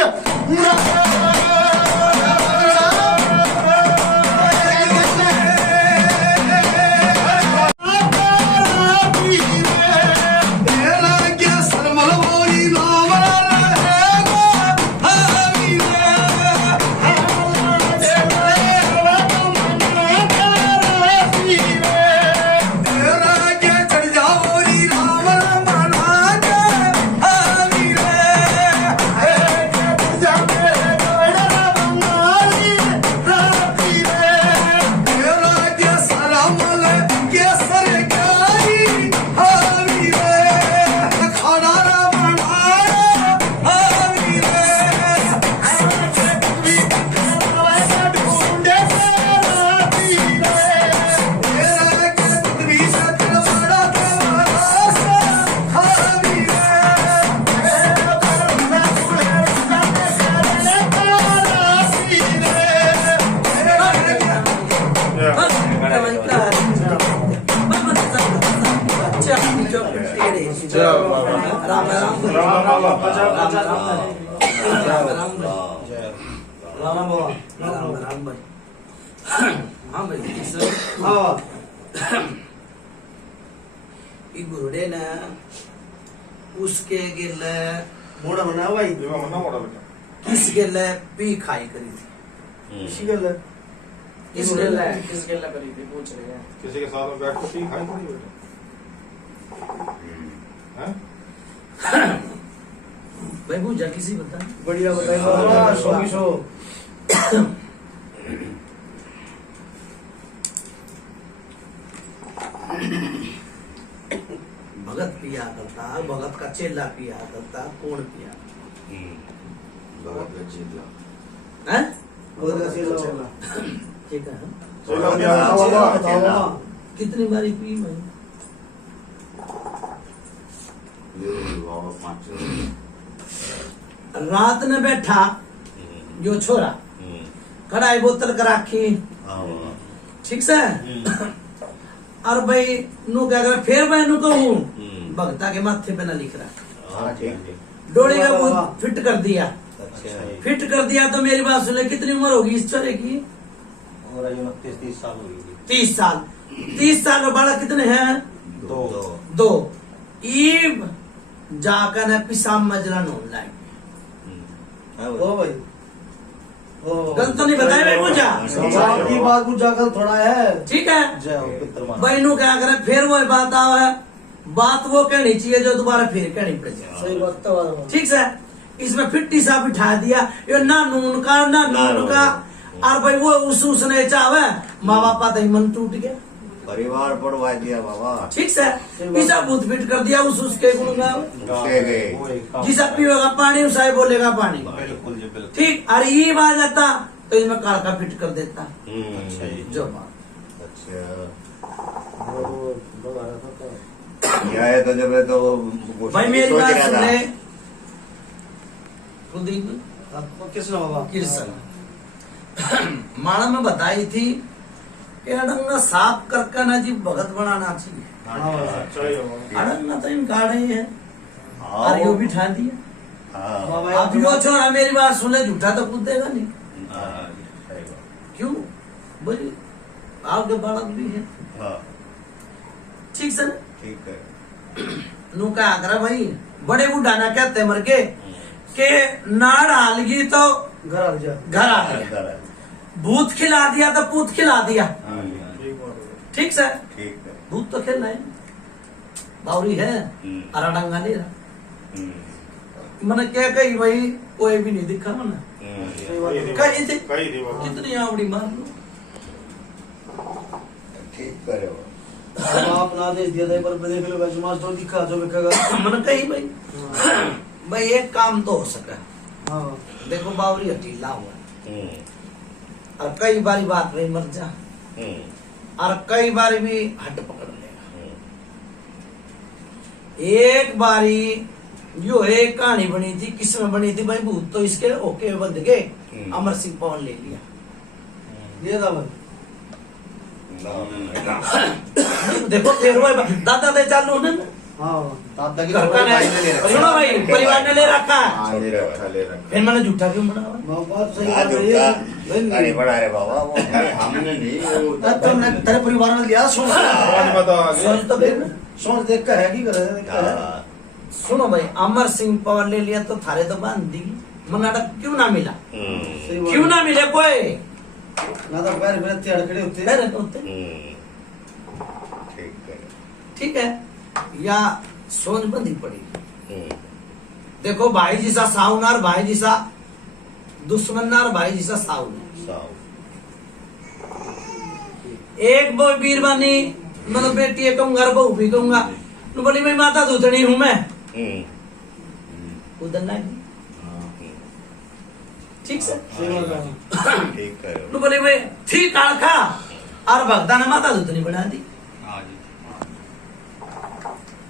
गुरुडे ने उसके गिले मोड़ा बना भाई किस गिले पी खाई करी थी इसी गल किस गेला करी थी पूछ रहे हैं। किसी के साथ में बैठ के टी खाई थोड़ी बेटा हैं? भाई पूछा किसी बता बढ़िया बताइए बाबा, सौ की सौ। भगत पिया करता, भगत का चेला पिया करता, कौन पिया बहुत अच्छी था। है? बहुत अच्छी चला। ठीक है। चलो बताओ बाबा, बताओ बाबा। कितनी बारी पी मैं? ये बाबा 5 रात में बैठा जो छोरा कढ़ाई बोतल कर रखी, ठीक से। और भाई नु क्या कर, फिर मैं नु कहूँ भगता के माथे पे ना लिख रहा, डोले का वो फिट कर दिया। फिट कर दिया तो मेरी बात सुन ले, कितनी उम्र होगी इस छोरे की? और 29-30 साल होगी। 30 साल। 30 साल में बड़ा कितने हैं? 2। ईब जाकर ने पिसाम मजरा ऑनलाइन। ओ भाई, ओ गलत तो नहीं बताया भाई पूछा? आपकी बात कुछ जाकर थोड़ा है। ठीक है जय हो पितृमान। भाई नु क्या करे, फिर वो बात आवे, बात वो कहनी चाहिए जो दोबारा फिर कहनी पड़ जाए। सही बात तो बाबा। ठीक से इसमें फिट्टी सा बिठा दिया, ये ना नून का ना नून का। और भाई वो उसने चाहे माँ बापा तो मन टूट गया। परिवार पढ़वा दिया बाबा। ठीक से पिसा भूत फिट कर दिया उसके गुण गए। जिसा पिएगा पानी उसा ही बोलेगा पानी। बिल्कुल जी बिल्कुल। ठीक, और ये बात जाता तो इसमें काड़का फिट कर देता। अच्छा जी। जो बात अच्छा वो लोग आ रहा था यह है तो जब है तो भाई मेरी सोच बात रहा सुन था। ले कुलदीप तो आपको किसने बाबा? कृष्ण माना में बताई थी कि अडंगा साफ करके ना जी भगत बनाना चाहिए। अडंगा तो इनका ही है और यो भी ठा दिया। हाँ। बाबा अब वो छोरा मेरी बात सुने झूठा तो कूदेगा नहीं। क्यों बोली आपके बालक भी है। हाँ, ठीक से ठीक है। नु क्या करा भाई, बड़े बुढ़ा ना कहते मर के के नाड़ हालगी तो घर आ जा। घर आ गया, भूत खिला दिया तो पूत खिला दिया। ठीक से ठीक है। भूत तो खेल रहे बावरी है और अडंगा नहीं रहा। मैंने क्या कही भाई, कोई भी नहीं दिखा मैंने कही थी कितनी आवड़ी मार लो। ठीक करे वो। बाबा अपना आदेश दिया था, पर देख लो वैसे मास्टर दिखा जो दिखेगा। मैंने कही भाई भाई एक काम तो हो सका। हाँ देखो बावरी हटीला हुआ और कई बारी बात में मर जा और कई बारी भी हट पकड़ लेगा। एक बारी यो एक कहानी बनी थी, किसमें बनी थी भाई, भूत तो इसके ओके बंद गए, अमर सिंह पवन ले लिया। ये था भाई। देखो फिर वो दादा दे चालू ने हाँ दादा की घर का ने सुनो भाई, परिवार ने ले रखा है, हाँ, ले रखा ले रखा। फिर मैंने झूठा क्यों बना? बात सही आज बात है ये। उसका गाड़ी बढ़ा रहे बाबा वो। अरे हमने नहीं वो तब तुमने तेरे परिवार में लिया सोच सोच तो देख। सोच देख का है की करे हाँ, सुनो भाई, अमर सिंह पवन ले लिया तो थारे तो बांध दी, मनाटा क्यों ना मिला? क्यों ना मिले कोई? ना तो पैर मेरे तेड़ खड़े होते है रहते होते। ठीक है। ठीक है, या सोच बंदी पड़ी। देखो भाई जैसा साउनार, भाई जैसा दुश्मनार, भाई जैसा साउनार। एक वो बीरबानी मतलब बेटी है कहूंगा, बहू भी कहूंगा, तो बोली मैं माता दूधनी हूं मैं, उधर लगी। ठीक से ठीक है। तो बोले भाई ठीक आखा और भक्ता ने माता दूधनी बना दी। हाँ जी।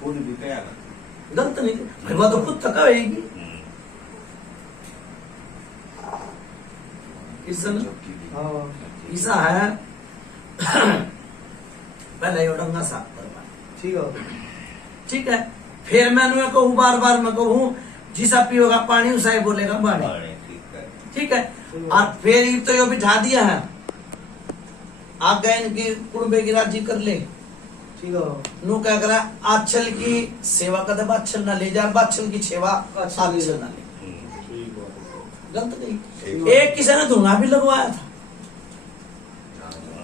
पूरी भी क्या गलत नहीं भाई, वो तो खुद थकाएगी। ऐसा है पहले उड़ंगा साफ करवा। ठीक है ठीक है, फिर मैंने कहूँ बार बार मैं कहूँ जिसा पियोगा पानी उसा ही बोलेगा बाड़ी। ठीक है। ठीक है, और फिर ये तो यो बिठा दिया है, आप गए इनकी कुड़बे की राजी कर ले। ठीक है नु क्या करा, आचल की सेवा कर दे, बाछल ना ले जा, बाछल की सेवा आचल ना ले। गलत नहीं। एक किसी ने धुआं भी लगवाया था,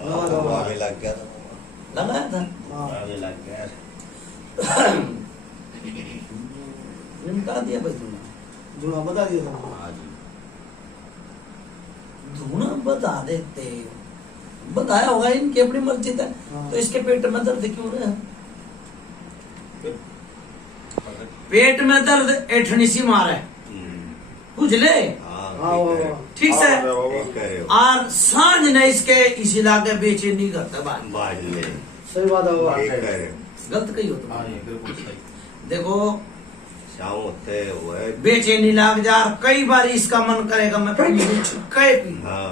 वो आगे लग गया था लगाया था हाँ आगे लग गया निमटा दिया भाई तूने जुड़ा बता दिया था हाँ जी धुना बता देते बताया होगा इनकी अपनी मर्जी है हाँ। तो इसके पेट में दर्द क्यों रहा पेट में दर्द एठनी सी मार है बुझले हाँ हाँ वो ठीक से ठीक कह रहे हो और सांझ ने इसके इसी लागे बेचैनी करता बात बाज ले सही बात है वो ठीक कह रहे हो गलत कही हो तुम देखो शाम होते हुए बेचैनी लाग जा और कई बार इसका मन करेगा मैं पानी छुपके पी हाँ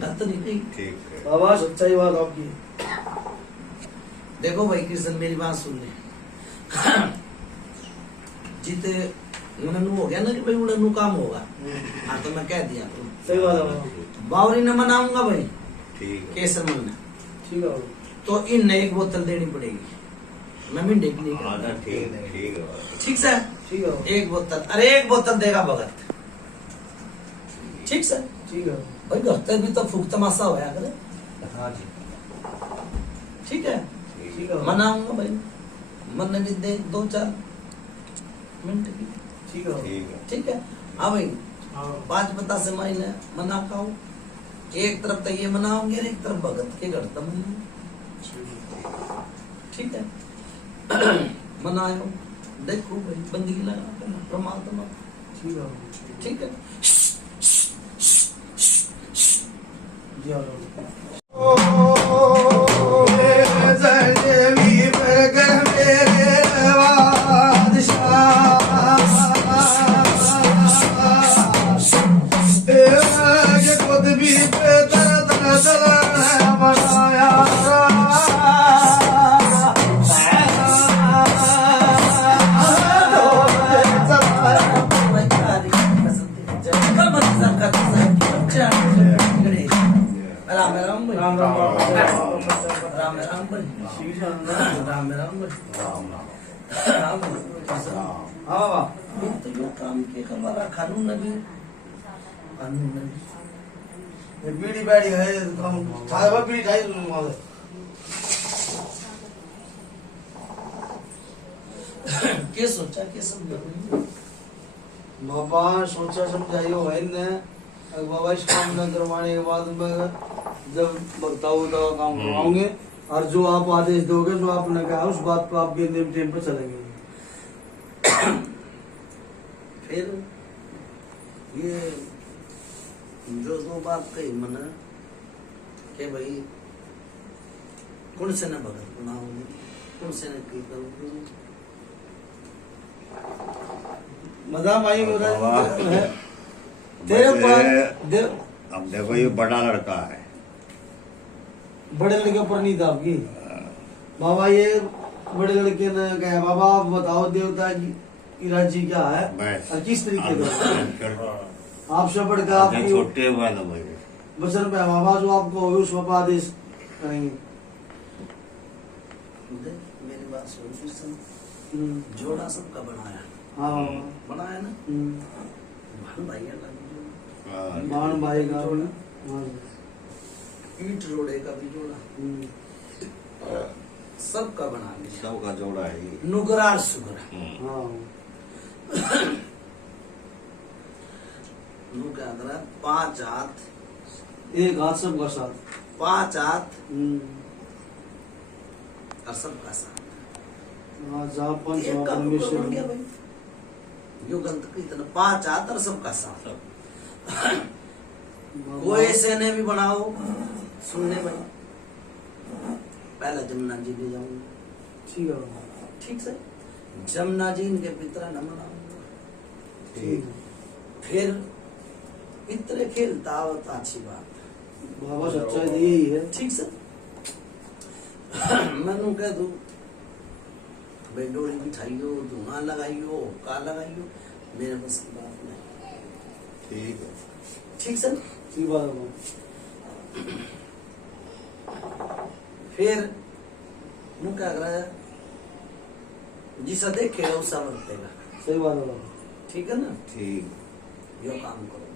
गलत नहीं कही ठीक है बाबा सच्चाई बात आपकी देखो भाई कृष्ण मेरी बात सुन ले जीते उन्हें हो गया ना कि भाई उन्हें काम होगा हाँ तो मैं कह दिया सही बात है बाबा बावरी ने मनाऊंगा भाई ठीक है केसर मन में ठीक है बाबा तो इन एक बोतल देनी पड़ेगी मैं मिंडे की नहीं हाँ करूंगा। ना ठीक ठीक है ठीक से ठीक है बाबा एक बोतल अरे एक बोतल देगा भगत ठीक से ठीक है भाई घर भी तो फूक तमाशा होया करे हाँ जी ठीक है ठीक है मनाऊंगा भाई मन ने भी दे 2-4 मिनट की ठीक है ठीक है ठीक है हाँ भाई हाँ 5 पता से महीने मना का हूँ एक तरफ तो ये मनाओगे और एक तरफ भगत के घर तक ठीक है मनायो देखो भाई बंदगी लगा परमात्मा ठीक है ठीक है जी हाँ बाबा। राम राम भाई राम राम बाबा। राम राम भाई ठीक है राम राम भाई राम राम राम हाँ बाबा तो यो काम के हमारा कानून नबी कानून नबी ये बीड़ी बैठी है हम चाय बा बीड़ी खाई वहां के सोचा के सब बाबा सोचा समझाइयो है ने अब बाबा इस काम न करवाने के बाद में जब बताओ तो काम करवाओगे और जो आप आदेश दोगे जो आपने कहा उस बात पर आप गेंदे टाइम पर चलेंगे फिर ये जो दो बात कही मना के भाई कौन से न भगत बनाओगे कौन से न की करोगे मजा माई बाबा। है तेरे बस पर ये- अब देखो ये बड़ा लड़का है बड़े लड़के पर नहीं था आपकी बाबा ये बड़े लड़के ने कहा बाबा आप बताओ देवता की राजी क्या है बस। और किस तरीके का अब आपसे बढ़कर जो आपकी छोटे हुए ना भाई वचन पे बाबा जो आपको उस पर आदेश करेंगे देख, मेरी बात सुन फिर सुन हम्म, जोड़ा सबका बनाया हाँ बाबा बनाया ना हम्म, भान भाई अलग जोड़ा हाँ, बाण भाई का जोड़ा हाँ, ईट रोड़े का भी जोड़ा हम्म, सबका बना लिया सबका जोड़ा है ये। नुगरार सुगरा हाँ नु क्या करा 5 हाथ एक हाथ सबका साथ 5 हाथ हम्म, और सबका साथ हाँ जहाँ पंच एक वहाँ का ऊपर बन गया परमेश्वर भाई यो गंत की तरह 5 हाथ और सबका साथ कोई ऐसे ने भी बनाओ सुनने भाई पहला जमुना जी ले जाऊंगा ठीक है बाबा, ठीक से जमुना जी इनके पितरा न मनाऊंगा ठीक है फिर इतने खेलता होता अच्छी बात बाबा सच्चाई तो यही है ठीक से मैनू कह दू भाई डोरी बिठाइयो धुआं लगाइयो का लगाइयो मेरे बस की बात नहीं ठीक है ठीक से ठीक बात है बाबा, फिर नु क्या कर रहा है जिसा देखेगा उसा बरतेगा सही बात है बाबा, ठीक है ना ठीक यो काम करो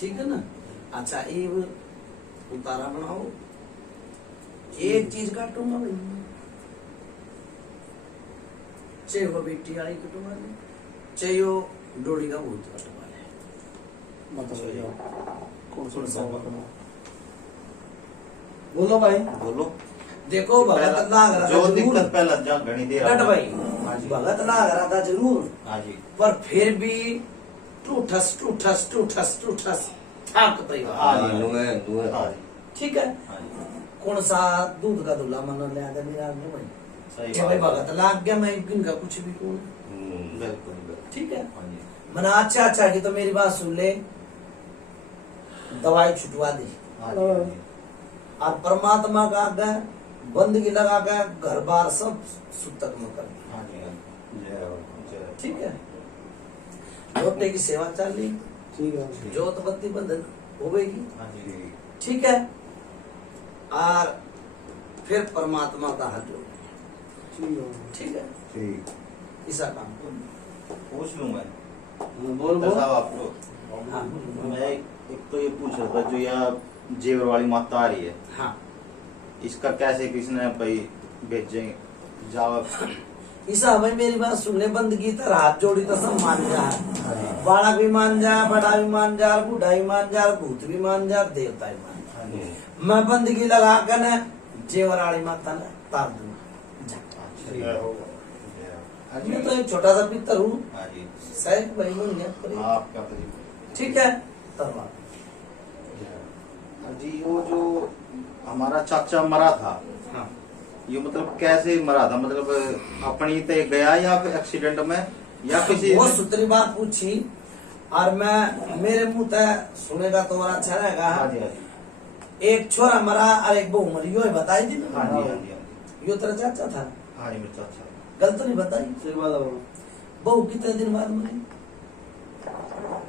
ठीक है ना अच्छा ये उतारा बनाओ, एक चीज काटूंगा भाई, चाहे वो बेटी वाली कटवा ले, चाहे वो डोरी का भूत कटवा ले। कौन सा बोलो भाई। बोलो। देखो भगत लाग रहा जो था दिक्कत जरूर, पहले जा गणी दे कट भाई, हाँ जी। भगत लाग रहा था जरूर, हाँ जी। पर फिर भी टूठस टूठस टूठस टूठस थाक परिवार। हाँ जी। दुए हाँ जी। ठीक है, हाँ जी। कौन सा दूध का दूल्हा मन ले आते मेरा आगे भाई, सही ये भाई बात है। भगत लाग गया, मैं इनका कुछ भी कहूँ। बिल्कुल बिल्कुल। ठीक है, हाँ जी। मैंने अच्छा अच्छा की तो मेरी बात सुन ले, दवाई छुटवा दी हाँ जी, हाँ जी। और परमात्मा का आगे बंदगी लगा के घर बार सब सुतक में कर दी। हाँ जी, हाँ जी। जय हो, जय हो। ठीक है, लोटे की सेवा चल रही, ठीक है। जोत बत्ती बंधन होगी। हाँ जी। ठीक है, और फिर परमात्मा का हाथ जोड़, ठीक है, ठीक। ऐसा काम करो। पूछ लूँ मैं बोल डॉक्टर साहब आपको। हाँ मैं एक तो ये पूछ रहा था, जो यहाँ जेवर वाली माता आ रही है, हाँ, इसका कैसे किसने भाई भेजेंगे जवाब? ईसा भाई मेरी बात सुन ले, बंदगी तरह हाथ जोड़ी तो सब मान जा, हाँ जी। बालक भी मान जा, बड़ा भी मान जा, बूढ़ा भी मान जा, भूत भी मान जा, देवता भी मान जा। हाँ जी। मैं बंदगी लगा कर न जेवर वाली माता ने तार दूंगा जा। जय हो, जय हो। हाँ जी। मैं तो एक छोटा सा पितर हूँ, हाँ जी। शायद भाई बन गया करे। आपका तो जी। ठीक है, तरवा हाँ जी। वो जो हमारा चाचा मरा था, हाँ, ये मतलब कैसे मरा था? मतलब अपनी ते गया या फिर एक्सीडेंट में या किसी बहुत सुतरी बात पूछी, और मैं मेरे मुंह तय सुनेगा तो और अच्छा रहेगा। हाँ जी, हाँ जी। एक छोरा मरा और एक बहू मरी, यो ही बताई थी ना। हाँ जी, हाँ जी, हाँ जी। यो तेरा चाचा था, हाँ जी, मेरा चाचा। गलत नहीं बताई। सही बात है। बहू कितने दिन बाद मरी?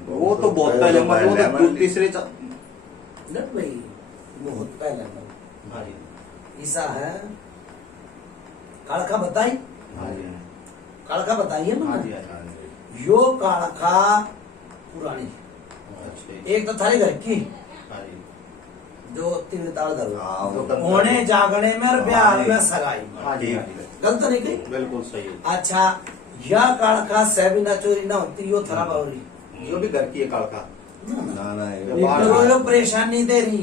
वो तो बहुत पहले मरे, वो तो तीसरे लट भाई बहुत पहले मरी। हाँ जी, ईसा है कालका बताई, हाँ जी, कालका बताइए ना। हाँ जी, हाँ जी। यो कालका पुरानी, अच्छा। एक तो थारी घर की हाँ जी। जो तीन ताल हाँ, धरो, वो होने जागने में और ब्याह में सगाई, हाँ जी, हाँ जी। गलत नहीं कही। बिल्कुल सही है। अच्छा, यह कालका सेबी ना चोरी ना होती, यो थरा बावरी जो भी घर की है कालका। ना ना तो यो परेशानी दे रही,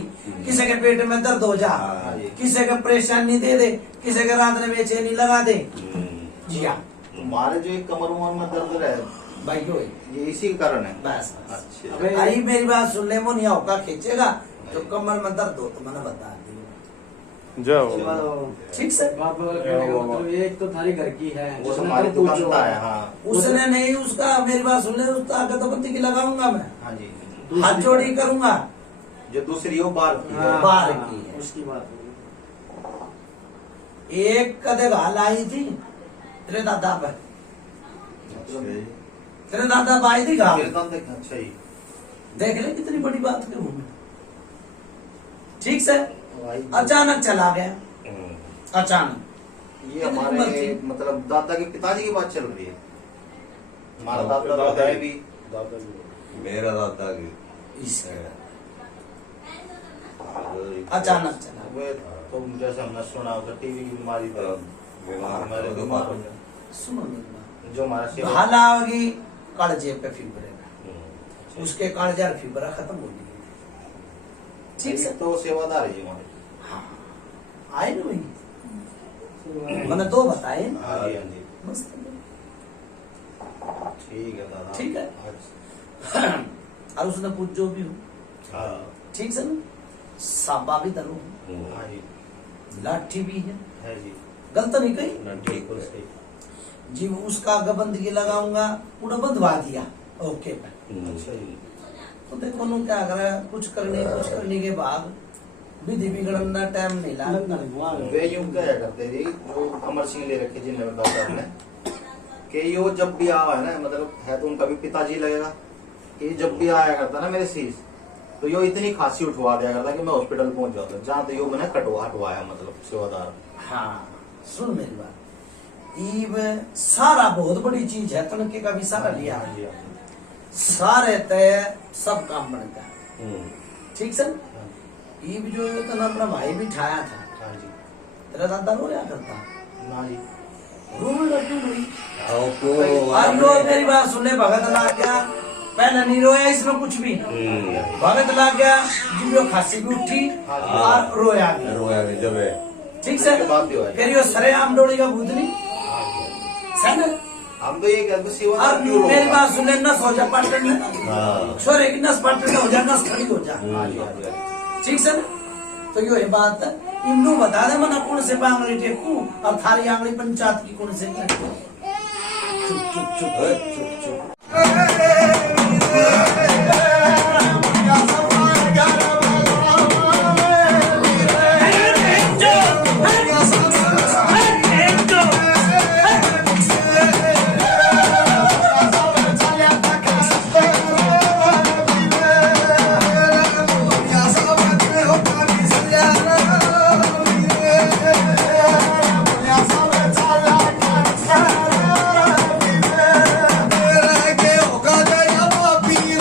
किसी के पेट में दर्द हो जा, हाँ जी। किसी के परेशानी दे दे, किसी के रात में बेचैनी लगा दे। जी हाँ हमारे जो एक कमर उमर में दर्द रहे, भाई यो है। ये इसी के कारण है। बस अच्छा। अबे अरे मेरी बात सुन ले, वो नहीं होगा खींचेगा तो कमर में दर्द हो तो मैंने बता दी। जाओ। सही बात है। ठीक से बाप कहने का मतलब एक तो थारी घर की है, वो जिसने हमारी तो दुकान पूछो। का है। हाँ। उसने नहीं, उसका मेरी बात सुन ले, उसका आगे तो बंदी की लगाऊंगा मैं, हाँ जी। हाथ जोड़ी करूंगा। जो दूसरी हो बाहर की है। हाँ, बाहर हाँ, की है। उसकी बात है। एक कदे घाल आई थी तेरे दादा पर, तेरे दादा पर आई थी घाल, अच्छा ही। देख ले कितनी बड़ी बात करूं मैं। ठीक से भाई, अचानक चला गया, अचानक। ये कितनी हमारे उम्र थी? मतलब दादा के पिताजी की बात चल रही है। हमारा दादा दादा तो है भी। मेरा दादा की इसके अचानक चला। वे तो जैसे हमने सुना होता टीवी की बीमारी पे बीमार हमारे हो बीमार हो गया। जाए। सुनो मेरी बात, जो हमारा सेवा भाला होगी कालजे पे फीवर, उसके कालजा फीवर खत्म हो गई। ठीक से तो सेवादार है ये हमारे। हाँ, आए ना वही, मैंने दो बताए। हाँ जी, हाँ जी। मस्त है। ठीक है दादा। ठीक है। अच्छा। और उसने पूछ जो भी हो, हाँ। ठीक से ना, सांबा भी धरो, हाँ जी, लाठी भी है जी। गलत नहीं कही। बिल्कुल सही। जी उसका गबंदगी लगाऊंगा, पूरा बंधवा दिया ओके पे। अच्छा जी। तो देखो नु क्या कर रहा है, कुछ करने के बाद विधि बिगड़न का टाइम नहीं ला। वे यूं क्या करते थे, जो अमर सिंह ले रखे जिन्हें बताया हमने, कि यो जब भी आवा है ना, मतलब है तो उनका भी पिताजी लगेगा, कि जब भी आया करता ना मेरे शीश, तो यो इतनी खांसी उठवा दिया करता कि मैं हॉस्पिटल पहुंच जाता, जहाँ तो यो मैंने हटवाया, मतलब सेवादार। हाँ सुन मेरी बात, ईब सारा बहुत बड़ी चीज है, तनके का भी सारा लिया हाँ जी, हाँ जी। सारे तय सब काम बनता है। ठीक से ये भी जो है तो ना अपना भाई भी ठाया था हाँ जी तेरा दादा रोया करता ना जी रोने लगी नहीं आओ क्यों और लोग मेरी बात सुनने भगत ला गया पहले नहीं रोया इसमें कुछ भी भगत ला गया जिम्मे खांसी भी उठी और रोया भी रोया के जब है ठीक से बात भी हुआ है। करियो सरे आम डोड़ी का भूतनी सही हम तो ये कहते सेवा और क्यों रो मेरी बात सुन ले नस हो जा पाटन में हाँ छोरे की नस पाटन में हो जा नस खड़ी हो जा हाँ जी हाँ जी ठीक से ना तो ये बात है इमनू बता दे मना कौन से आंगली टेकू और थारी आंगली पंचायत की कौन से टेकू चुप चुप चुप चुप चुप के होगा जया पीर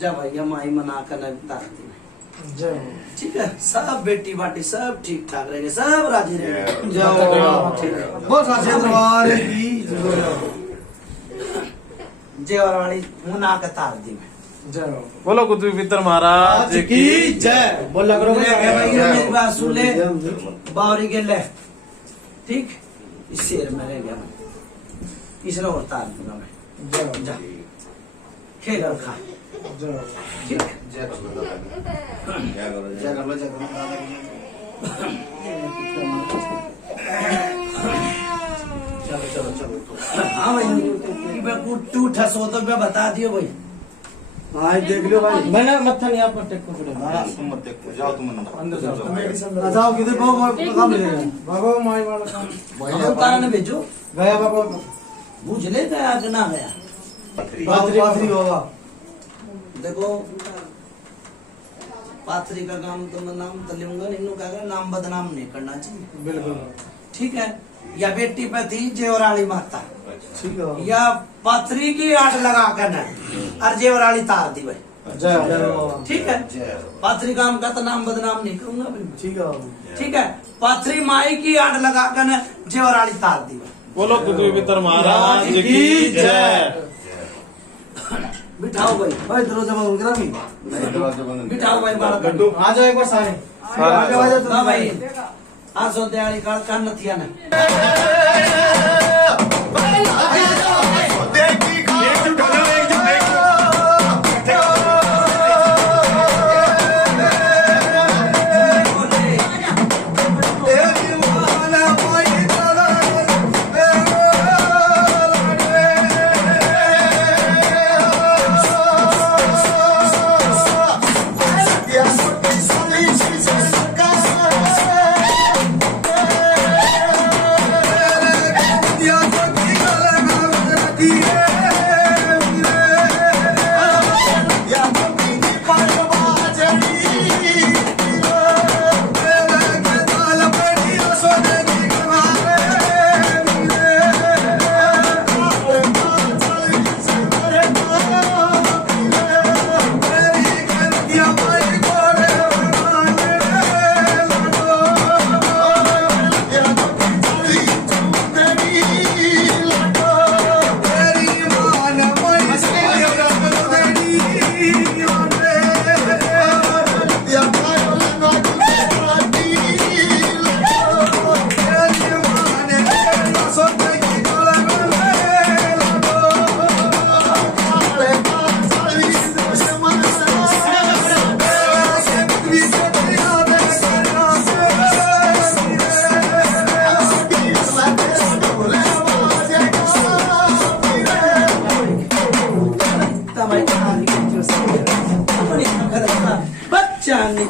जा भैया माई मना कर दादी में ठीक है सब बेटी बाटी सब ठीक ठाक रहेंगे सब राजी रहेंगे जाओ ठीक है बहुत अच्छे दरबार की जेवर वाली मुना के तार दी में बोलो कुतुब पितर महाराज की जय बोला करो मेरी बात सुन ले बावरी के ले ठीक इस शेर में रह गया मैं इसने और तार दूंगा मैं जा खेल और खा ठीक है जय कर लो जय कर लो जय कर चलो चलो चलो हाँ भाई तू ठसो तो मैं बता दियो भाई हाँ देख लो भाई मैंने मत्था नहीं आप टेक को हाँ, तुम मत देखो जाओ तुम अंदर जाओ जाओ किधर बहुत काम मिलेगा बाबा माई वाला काम तारा ने भेजो गया बाबा बुझ ले गया कि ना गया पाथरी होगा देखो पाथरी का काम तो मैं नाम तो लूंगा नहीं कहा नाम बदनाम नहीं करना चाहिए बिल्कुल ठीक है या बेटी पे थी जेवराली माता ठीक है या पाथरी की आट लगा कर न और जेवराली तार दी भाई जय ठीक है पाथरी काम का तो नाम बदनाम नहीं करूंगा भाई ठीक है ठीक है पाथरी माई की आट लगा कर न जेवराली तार दी भाई बोलो कुतुब पितर महाराज की जय बिठाओ भाई भाई दरवाजा बंद करा भी बिठाओ भाई बालक गड्डू आ जाओ एक बार सारे आगे आवाज ना भाई आसो दयाली काल कान नथिया ना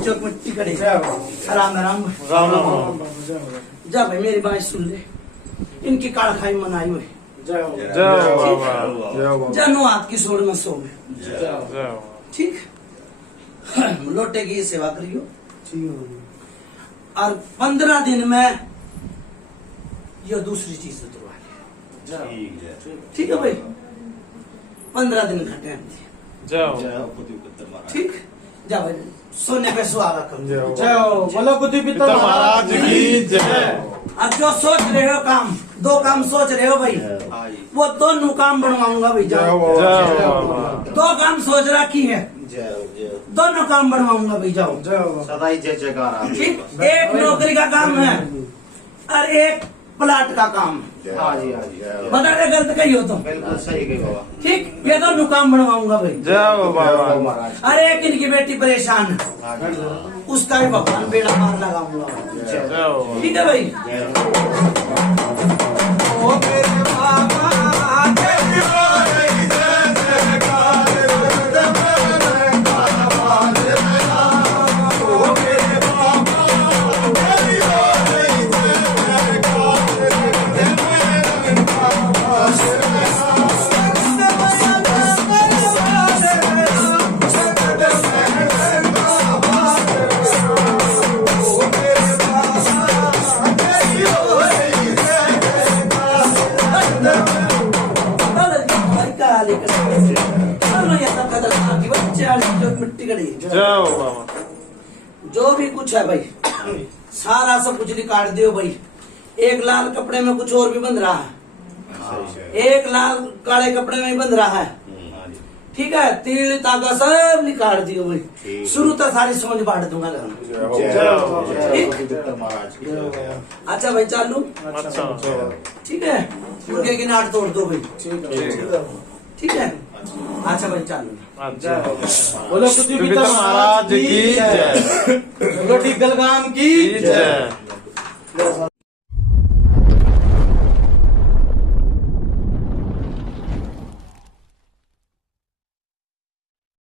चौक मिट्टी करे राम राम राम जा भाई मेरी बात सुन ले इनकी काल खाई मनाई हुई जय बाबा जानो हाथ की सोड़ में सो में जय ठीक लोटे की सेवा करियो ठीक है और 15 दिन में ये दूसरी चीज उतरवा ले ठीक है भाई 15 दिन का टाइम दिया जय ठीक जा भाई सोने पे सुहागा करो जय बोलो कुतुब पितर महाराज की जय अब जो सोच रहे हो काम 2 काम सोच रहे हो भाई वो दोनों काम बनवाऊंगा भाई जाओ जय बाबा 2 काम सोच रखी है दोनों काम बनवाऊंगा भाई जाओ सदा ही जय जयकार ठीक एक नौकरी का काम है और एक प्लाट का काम हाँ जी हाँ जी बता दे गलत कही हो तो बिल्कुल सही कही बाबा ठीक ये दोनों काम बनवाऊंगा भाई जय बाबा महाराज अरे एक इनकी बेटी परेशान है हाँ जी उसका भी भगवान बेड़ा मार लगाऊंगा जय बाबा ठीक है भाई ओ मेरे बाबा तेरी होई जय जयकार ओ मेरे बाबा तेरी होई जय जयकार 40 जो मिट्टी कड़ी जय हो बाबा। जो भी कुछ है भाई सारा सब कुछ निकाल दियो भाई। एक लाल कपड़े में कुछ और भी बंध रहा है, एक लाल काले कपड़े में भी बंध रहा है, ठीक है। तिल तागा सब निकाल दियो भाई। शुरू तक सारी समझ बांट दूंगा अच्छा भाई चालू। अच्छा ठीक है मुर्गे की नाट तोड़ दो भाई। ठीक है अच्छा भाई चालू। अच्छा बोलो कुछ भी तो महाराज की जय। बोलो टिकल गाम की जय।